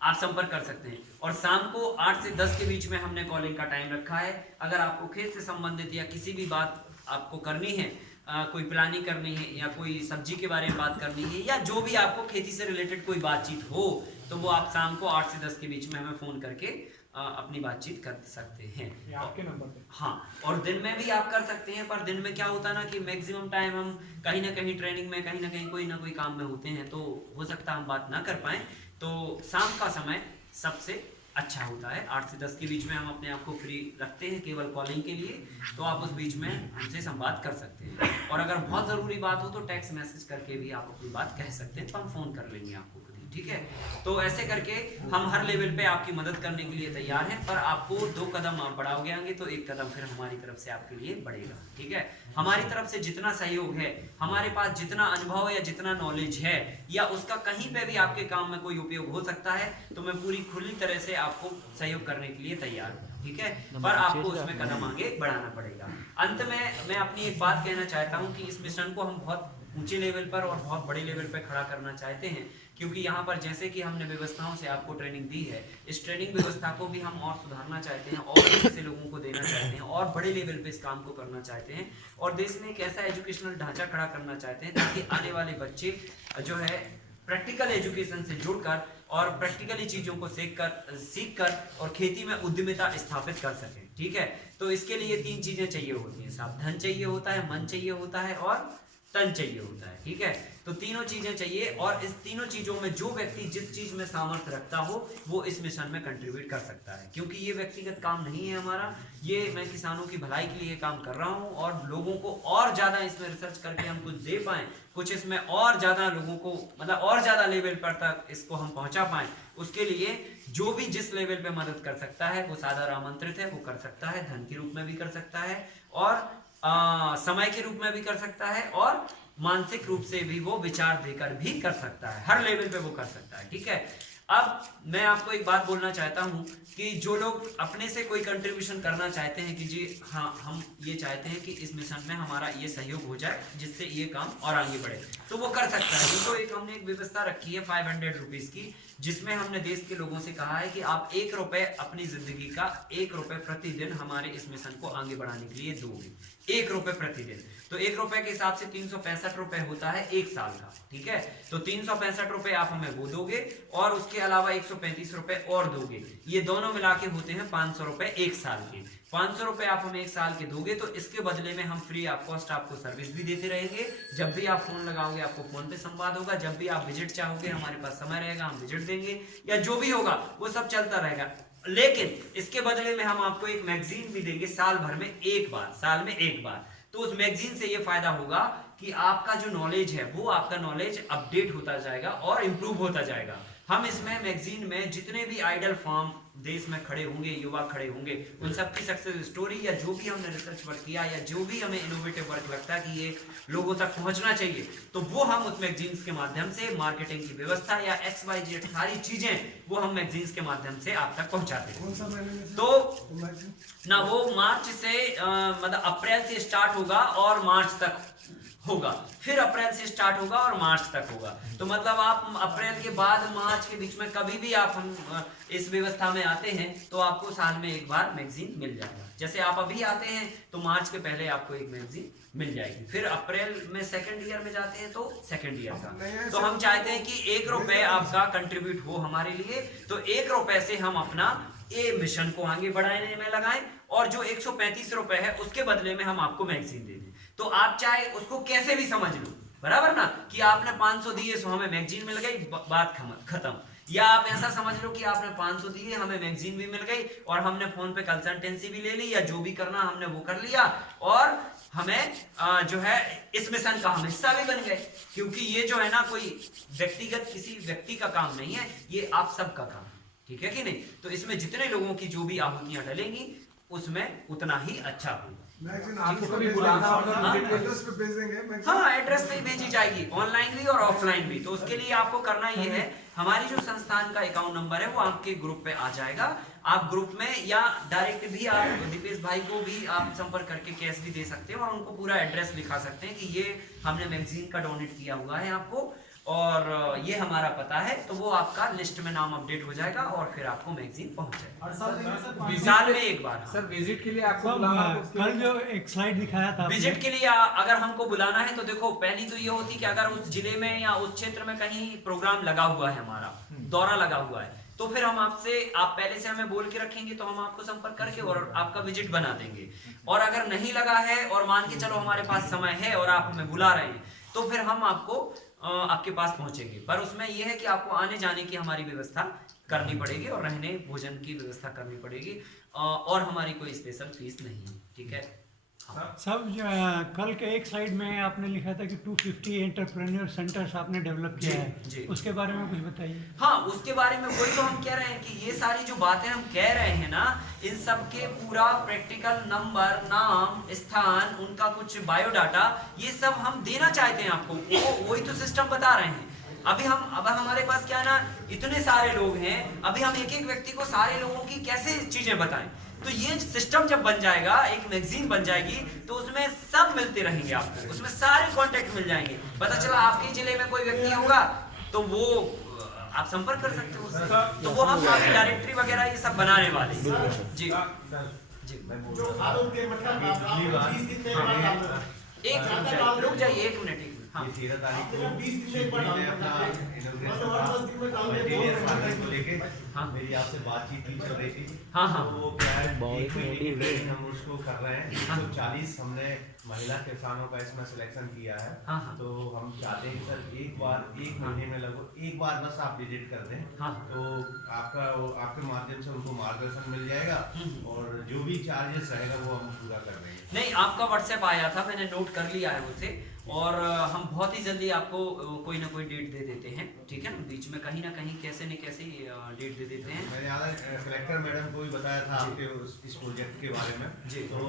आप संपर्क कर सकते हैं। और शाम को 8 से 10 के बीच में हमने कॉलिंग का टाइम रखा है। अगर आपको खेत से संबंधित या किसी भी बात आपको करनी है, कोई प्लानिंग करनी है या कोई सब्जी के बारे में बात करनी है या जो भी आपको खेती से रिलेटेड कोई बातचीत हो, तो वो आप शाम को 8 से 10 के बीच में हमें फ़ोन करके अपनी बातचीत कर सकते हैं। आपके नंबर पे। हाँ, और दिन में भी आप कर सकते हैं, पर दिन में क्या होता है ना कि मैक्सिमम टाइम हम कहीं ना कहीं ट्रेनिंग में, कहीं ना कहीं कोई ना कोई काम में होते हैं, तो हो सकता है हम बात ना कर पाएँ। तो शाम का समय सबसे अच्छा होता है, 8 से 10 के बीच में हम अपने आप को फ्री रखते हैं केवल कॉलिंग के लिए, तो आप उस बीच में हमसे संवाद कर सकते हैं। और अगर बहुत ज़रूरी बात हो तो टेक्स्ट मैसेज करके भी आप अपनी बात कह सकते हैं, तो हम फ़ोन कर लेंगे आपको, ठीक है। तो ऐसे करके हम हर लेवल पे आपकी मदद करने के लिए तैयार हैं, पर आपको 2 कदम आप बढ़ाओगे आगे तो 1 कदम फिर हमारी तरफ से आपके लिए बढ़ेगा, ठीक है। हमारी तरफ से जितना सहयोग है, हमारे पास जितना अनुभव है या जितना नॉलेज है, या उसका कहीं पे भी आपके काम में कोई उपयोग हो सकता है, तो मैं पूरी खुली तरह से आपको सहयोग करने के लिए तैयार हूँ, ठीक है। पर आपको उसमें कदम आगे बढ़ाना पड़ेगा। अंत में मैं अपनी एक बात कहना चाहता हूँ कि इस मिशन को हम बहुत ऊंचे लेवल पर और बहुत बड़े लेवल पर खड़ा करना चाहते हैं, क्योंकि यहाँ पर जैसे कि हमने व्यवस्थाओं से आपको ट्रेनिंग दी है, इस ट्रेनिंग व्यवस्था को भी हम और सुधारना चाहते हैं और ऐसे लोगों को देना चाहते हैं और बड़े लेवल पे इस काम को करना चाहते हैं, और देश में एक ऐसा एजुकेशनल ढांचा खड़ा करना चाहते हैं ताकि आने वाले बच्चे जो है प्रैक्टिकल एजुकेशन से जुड़कर और प्रैक्टिकली चीज़ों को सीख कर और खेती में उद्यमिता स्थापित कर सकें, ठीक है। तो इसके लिए 3 चीज़ें चाहिए होती हैं साहब, धन चाहिए होता है, मन चाहिए होता है और टन चाहिए होता है, ठीक है। तो तीनों चीजें चाहिए, और इस तीनों चीजों में जो व्यक्ति जिस चीज में सामर्थ्य रखता हो वो इस मिशन में कंट्रीब्यूट कर सकता है, क्योंकि ये व्यक्तिगत काम नहीं है हमारा, ये मैं किसानों की भलाई के लिए काम कर रहा हूँ, और लोगों को और ज्यादा इसमें रिसर्च करके हम कुछ दे पाएं, कुछ इसमें और ज्यादा लोगों को मतलब और ज्यादा लेवल पर तक इसको हम पहुंचा पाएं, उसके लिए जो भी जिस लेवल पे मदद कर सकता है वो सादर आमंत्रित है, वो कर सकता है, धन के रूप में भी कर सकता है, और समय के रूप में भी कर सकता है, और मानसिक रूप से भी वो विचार देकर भी कर सकता है, हर लेवल पे वो कर सकता है, ठीक है। अब मैं आपको एक बात बोलना चाहता हूं कि जो लोग अपने से कोई कंट्रीब्यूशन करना चाहते हैं कि जी हाँ हम ये चाहते हैं कि इस मिशन में हमारा ये सहयोग हो जाए जिससे ये काम और आगे बढ़े, तो वो कर सकता है। तो एक हमने एक व्यवस्था रखी है 500 रुपीज की, जिसमें हमने देश के लोगों से कहा है कि आप 1 रुपए अपनी जिंदगी का 1 रुपए प्रतिदिन हमारे इस मिशन को आगे बढ़ाने के लिए दोगे, 1 रुपए प्रतिदिन। तो 1 रुपए के हिसाब से 365 रुपए होता है 1 साल का, ठीक है। तो 365 रुपए आप हमें वो दोगे, और उसके अलावा 135 रुपए और दोगे, ये दोनों मिला के होते हैं 500 रुपए 1 साल के। 500 रुपए आप हमें 1 साल के दोगे, तो इसके बदले में हम फ्री ऑफ कॉस्ट आपको सर्विस भी देते रहेंगे। जब भी आप फोन लगाओगे आपको फोन पे संवाद होगा, जब भी आप विजिट चाहोगे हमारे पास समय रहेगा, हम विजिट देंगे, या जो भी होगा वो सब चलता रहेगा। लेकिन इसके बदले में हम आपको एक मैगजीन भी देंगे साल भर में एक बार, साल में एक बार। तो उस मैगजीन से ये फायदा होगा कि आपका जो नॉलेज है वो आपका नॉलेज अपडेट होता जाएगा और इंप्रूव होता जाएगा। हम इसमें मैगजीन में जितने भी आइडल फॉर्म देश में खड़े होंगे, युवा खड़े होंगे, उन सबकी सक्सेस स्टोरी या जो भी हमने रिसर्च वर्क किया या जो भी हमें इनोवेटिव वर्क लगता है कि ये लोगों तक पहुंचना चाहिए, तो वो हम उस मैगजीन्स के माध्यम से मार्केटिंग की व्यवस्था या XYZ सारी चीजें वो हम मैगजीन्स के माध्यम से आप तक पहुंचाते हैं। तो ना वो मार्च से मतलब अप्रैल से स्टार्ट होगा और मार्च तक होगा, फिर अप्रैल से स्टार्ट होगा और मार्च तक होगा। तो मतलब आप अप्रैल के बाद मार्च के बीच में कभी भी आप हम इस व्यवस्था में आते हैं तो आपको साल में एक बार मैगजीन मिल जाएगा। जैसे आप अभी आते हैं तो मार्च के पहले आपको एक मैगजीन मिल जाएगी, फिर अप्रैल में सेकंड ईयर में जाते हैं तो सेकंड ईयर का। तो हम चाहते हैं कि 1 रुपए आपका कंट्रीब्यूट हो हमारे लिए, तो 1 रुपए से हम अपना ए मिशन को आगे बढ़ाने में लगाएं, और जो 135 रुपए है उसके बदले में हम आपको मैगजीन दे दें। तो आप चाहे उसको कैसे भी समझ लो, बराबर ना, कि आपने 500 दिए सो हमें मैगजीन मिल गई, बात खत्म। या आप ऐसा समझ लो कि आपने 500 दिए हमें मैगजीन भी मिल गई और हमने फोन पे कंसल्टेंसी भी ले ली, या जो भी करना हमने वो कर लिया, और हमें जो है इस मिशन का हम हिस्सा भी बन गए। क्योंकि ये जो है ना कोई व्यक्तिगत किसी व्यक्ति का काम नहीं है, ये आप सबका काम है, ठीक है कि नहीं। तो इसमें जितने लोगों की जो भी आहुतियां डलेंगी उसमें उतना ही अच्छा होगा। आपको कभी बुलाना होगा हाँ, एड्रेस पे भेजी जाएगी, ऑनलाइन भी और ऑफलाइन भी। तो उसके लिए आपको करना ये है, हमारी जो संस्थान का अकाउंट नंबर है वो आपके ग्रुप पे आ जाएगा। आप ग्रुप में या डायरेक्ट भी आप दीपेश भाई को भी आप संपर्क करके कैश भी दे सकते हैं और उनको पूरा एड्रेस लिखा सकते हैं कि ये हमने मैगजीन का डोनेट किया हुआ है आपको, और ये हमारा पता है। तो वो आपका लिस्ट में नाम अपडेट हो जाएगा और फिर आपको मैगजीन पहुंच जाएगी साल में एक बार। सर विजिट के लिए आपको कल जो एक स्लाइड दिखाया था विजिट के लिए अगर हमको बुलाना है तो देखो, पहली तो ये होती कि अगर उस जिले में या उस क्षेत्र में कहीं प्रोग्राम लगा हुआ है, हमारा दौरा लगा हुआ है, तो फिर हम आपसे, आप पहले से हमें बोल के रखेंगे तो हम आपको संपर्क करके और आपका विजिट बना देंगे। और अगर नहीं लगा है और मान के चलो हमारे पास समय है और आप हमें बुला रहे हैं, तो फिर हम आपको आपके पास पहुंचेंगे। पर उसमें यह है कि आपको आने जाने की हमारी व्यवस्था करनी पड़ेगी और रहने भोजन की व्यवस्था करनी पड़ेगी, और हमारी कोई स्पेशल फीस नहीं है, ठीक है। सब कल के एक साइड में आपने लिखा था कि 250 एंटरप्रेन्योर सेंटर्स आपने डेवलप किया जी। है, उसके बारे में कुछ बताइए। हाँ, उसके बारे में वही तो हम कह रहे हैं कि ये सारी जो बातें हम कह रहे हैं ना, इन सब के पूरा प्रैक्टिकल नंबर, नाम, स्थान, उनका कुछ बायोडाटा, ये सब हम देना चाहते हैं आपको। वही तो सिस्टम बता रहे हैं। अब हमारे पास क्या है ना, इतने सारे लोग हैं, अभी हम एक एक व्यक्ति को सारे लोगों की कैसे चीजें बताएं। तो ये सिस्टम जब बन जाएगा, एक मैगजीन बन जाएगी, तो उसमें सब मिलते रहेंगे आपको, उसमें सारे कांटेक्ट मिल जाएंगे। पता चला आपके जिले में कोई व्यक्ति होगा तो वो आप संपर्क कर सकते हो उससे। तो वो हम काफी डायरेक्टरी वगैरह ये सब बनाने वाले हैं। जी जी, एक रुक जाइए, 1 मिनट हाँ। ये 13 तारीख को ने अपना मटेरियल फार्मिंग को लेके हाँ। मेरी आपसे बातचीत की चल रही थी। हाँ, हाँ। तो वो क्या है, एक महीने की ट्रेनिंग हम उसको कर रहे हैं। 140 हमने महिला किसानों का इसमें सिलेक्शन किया है। हाँ, हाँ। तो हम चाहते हैं कि सर एक महीने में लगभग एक बार बस आप विजिट कर दें। हाँ। तो आपके माध्यम से उनको मार्गदर्शन मिल जाएगा और जो भी चार्जेस रहेगा वो हम पूरा कर देंगे। नहीं, आपका व्हाट्सएप आया था, मैंने नोट कर लिया है उसे, और हम बहुत ही जल्दी आपको कोई ना कोई डेट दे देते हैं, ठीक है ना। बीच में कहीं ना कहीं कैसे न कैसे डेट दे देते हैं। मैंने कलेक्टर मैडम को भी बताया था आपके इस प्रोजेक्ट के बारे में जी। तो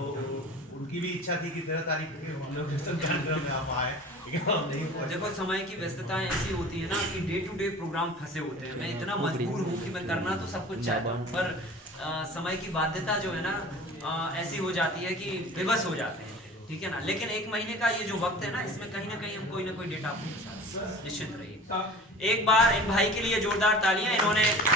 उनकी भी इच्छा थी कि 13 तारीख के हम लोग कार्यक्रम में आप आए, लेकिन हम नहीं पहुंचे। देखो, समय की व्यस्तताएं ऐसी होती है ना कि डे टू डे प्रोग्राम फंसे होते हैं। मैं इतना मजबूर हूँ कि मैं करना तो सब कुछ चाहता हूँ, पर समय की बाध्यता जो है ना ऐसी हो जाती है कि विवश हो जाते हैं, ठीक है ना। लेकिन एक महीने का ये जो वक्त है ना, इसमें कहीं ना कहीं हम कोई ना कोई डेटा आपको निश्चित रहिए। एक बार इन भाई के लिए जोरदार तालियां। इन्होंने इतनी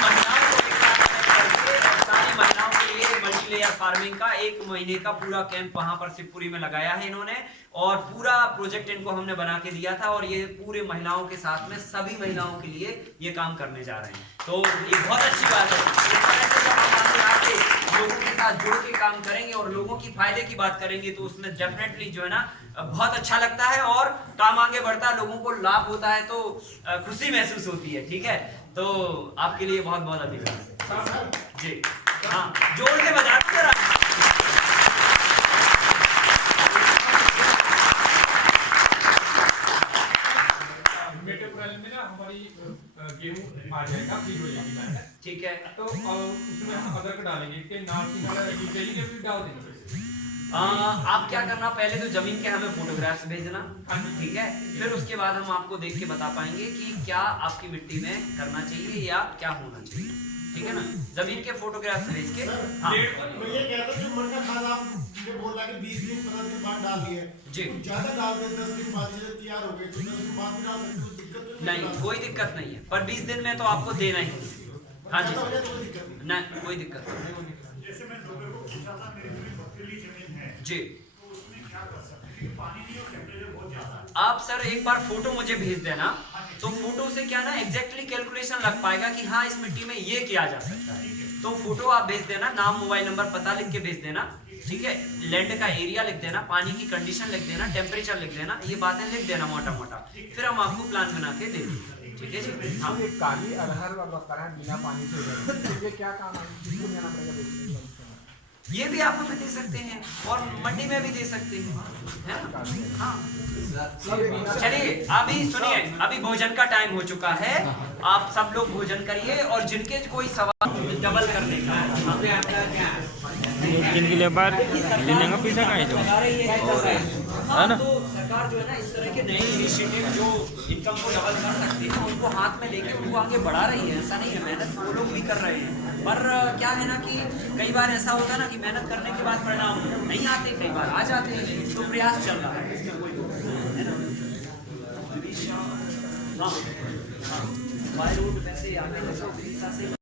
महिलाओं को एक साथ connect करके और सारी महिलाओं के लिए मल्टी लेयर फार्मिंग का 1 महीने का पूरा कैंप वहां पर शिवपुरी में लगाया है इन्होंने, और पूरा प्रोजेक्ट इनको हमने बना के दिया था, और ये पूरे महिलाओं के साथ में सभी महिलाओं के लिए ये काम करने जा रहे हैं। तो ये बहुत अच्छी बात है। इस तरह से जब हम आगे आके लोगों के साथ जुड़ के काम करेंगे और लोगों की फायदे की बात करेंगे तो उसमें डेफिनेटली जो है ना बहुत अच्छा लगता है, और काम आगे बढ़ता है, लोगों को लाभ होता है, तो खुशी महसूस होती है, ठीक है। तो आपके लिए बहुत बहुत अभिनंदन जी। हाँ, जोर से बजा दीजिए। में ना हमारी गेहूं आ जाएगा, फ्रीज हो जाएगी मैंने, ठीक है। तो उसमें हम अदरक डालेंगे के नाल की डेली के भी डाल देंगे। आप क्या करना, पहले तो जमीन के हमें फोटोग्राफ्स भेजना, ठीक है। फिर उसके बाद हम आपको देख के बता पाएंगे कि क्या आपकी मिट्टी में करना चाहिए या क्या होना चाहिए, ठीक है ना। जमीन के फोटोग्राफ्स भेज के। हाँ। मैं ये कहता हूं, जो मरना खाद आपने बोला कि 20 दिन 15 दिन बाद डाल दिए जी। ज्यादा डाल दे, 10 दिन बाद चीजें तैयार हो गई तो 10 दिन बाद भी डाल सकते हो, दिक्कत तो नहीं, कोई दिक्कत नहीं है, पर 20 दिन में तो आपको देना ही है। हाँ जी, नहीं कोई दिक्कत नहीं। जैसे मैं लोगों को पूछा था, मेरी जमीन पथरीली जमीन है जी, तो उसमें क्या कर सकते हैं, पानी नहीं और टेम्परेचर बहुत ज्यादा है। आप सर एक बार फोटो मुझे भेज देना, तो फोटो से क्या ना एग्जैक्टली कैलकुलेशन लग पाएगा कि हाँ इस मिट्टी में ये किया जा सकता है। तो फोटो आप भेज देना, नाम मोबाइल नंबर पता लिख के भेज देना, ठीक है। लैंड का एरिया लिख देना, पानी की कंडीशन लिख देना, टेम्परेचर लिख देना, ये बातें लिख देना मोटा मोटा, फिर हम आपको प्लान बना के दे देंगे, ठीक है जी। हाँ, काली अरहर और बकरा बिना पानी से उगाई, ये क्या काम है, किसको देना पड़ेगा बेचने का? ये भी आप हमें दे सकते हैं और मंडी में भी दे सकते हैं, है ना। हाँ, चलिए अभी सुनिए, अभी भोजन का टाइम हो चुका है, आप सब लोग भोजन करिए, और जिनके कोई सवाल डबल करने का है जिनके लिए बार लेने का पैसा का है ना। तो सरकार जो है ना इस तरह के नए इनिशिएटिव जो इनकम को डबल कर सकते हैं उनको हाथ में लेके उनको आगे बढ़ा रही है। ऐसा नहीं है, मेहनत वो लोग भी कर रहे हैं, पर क्या है ना कि कई बार ऐसा होता है ना कि मेहनत करने के बाद परिणाम नहीं आते, कई बार आ जाते हैं, तो प्रयास चल रहा है, इसमें कोई है ना। हाँ, बाय रोड वैसे आगे से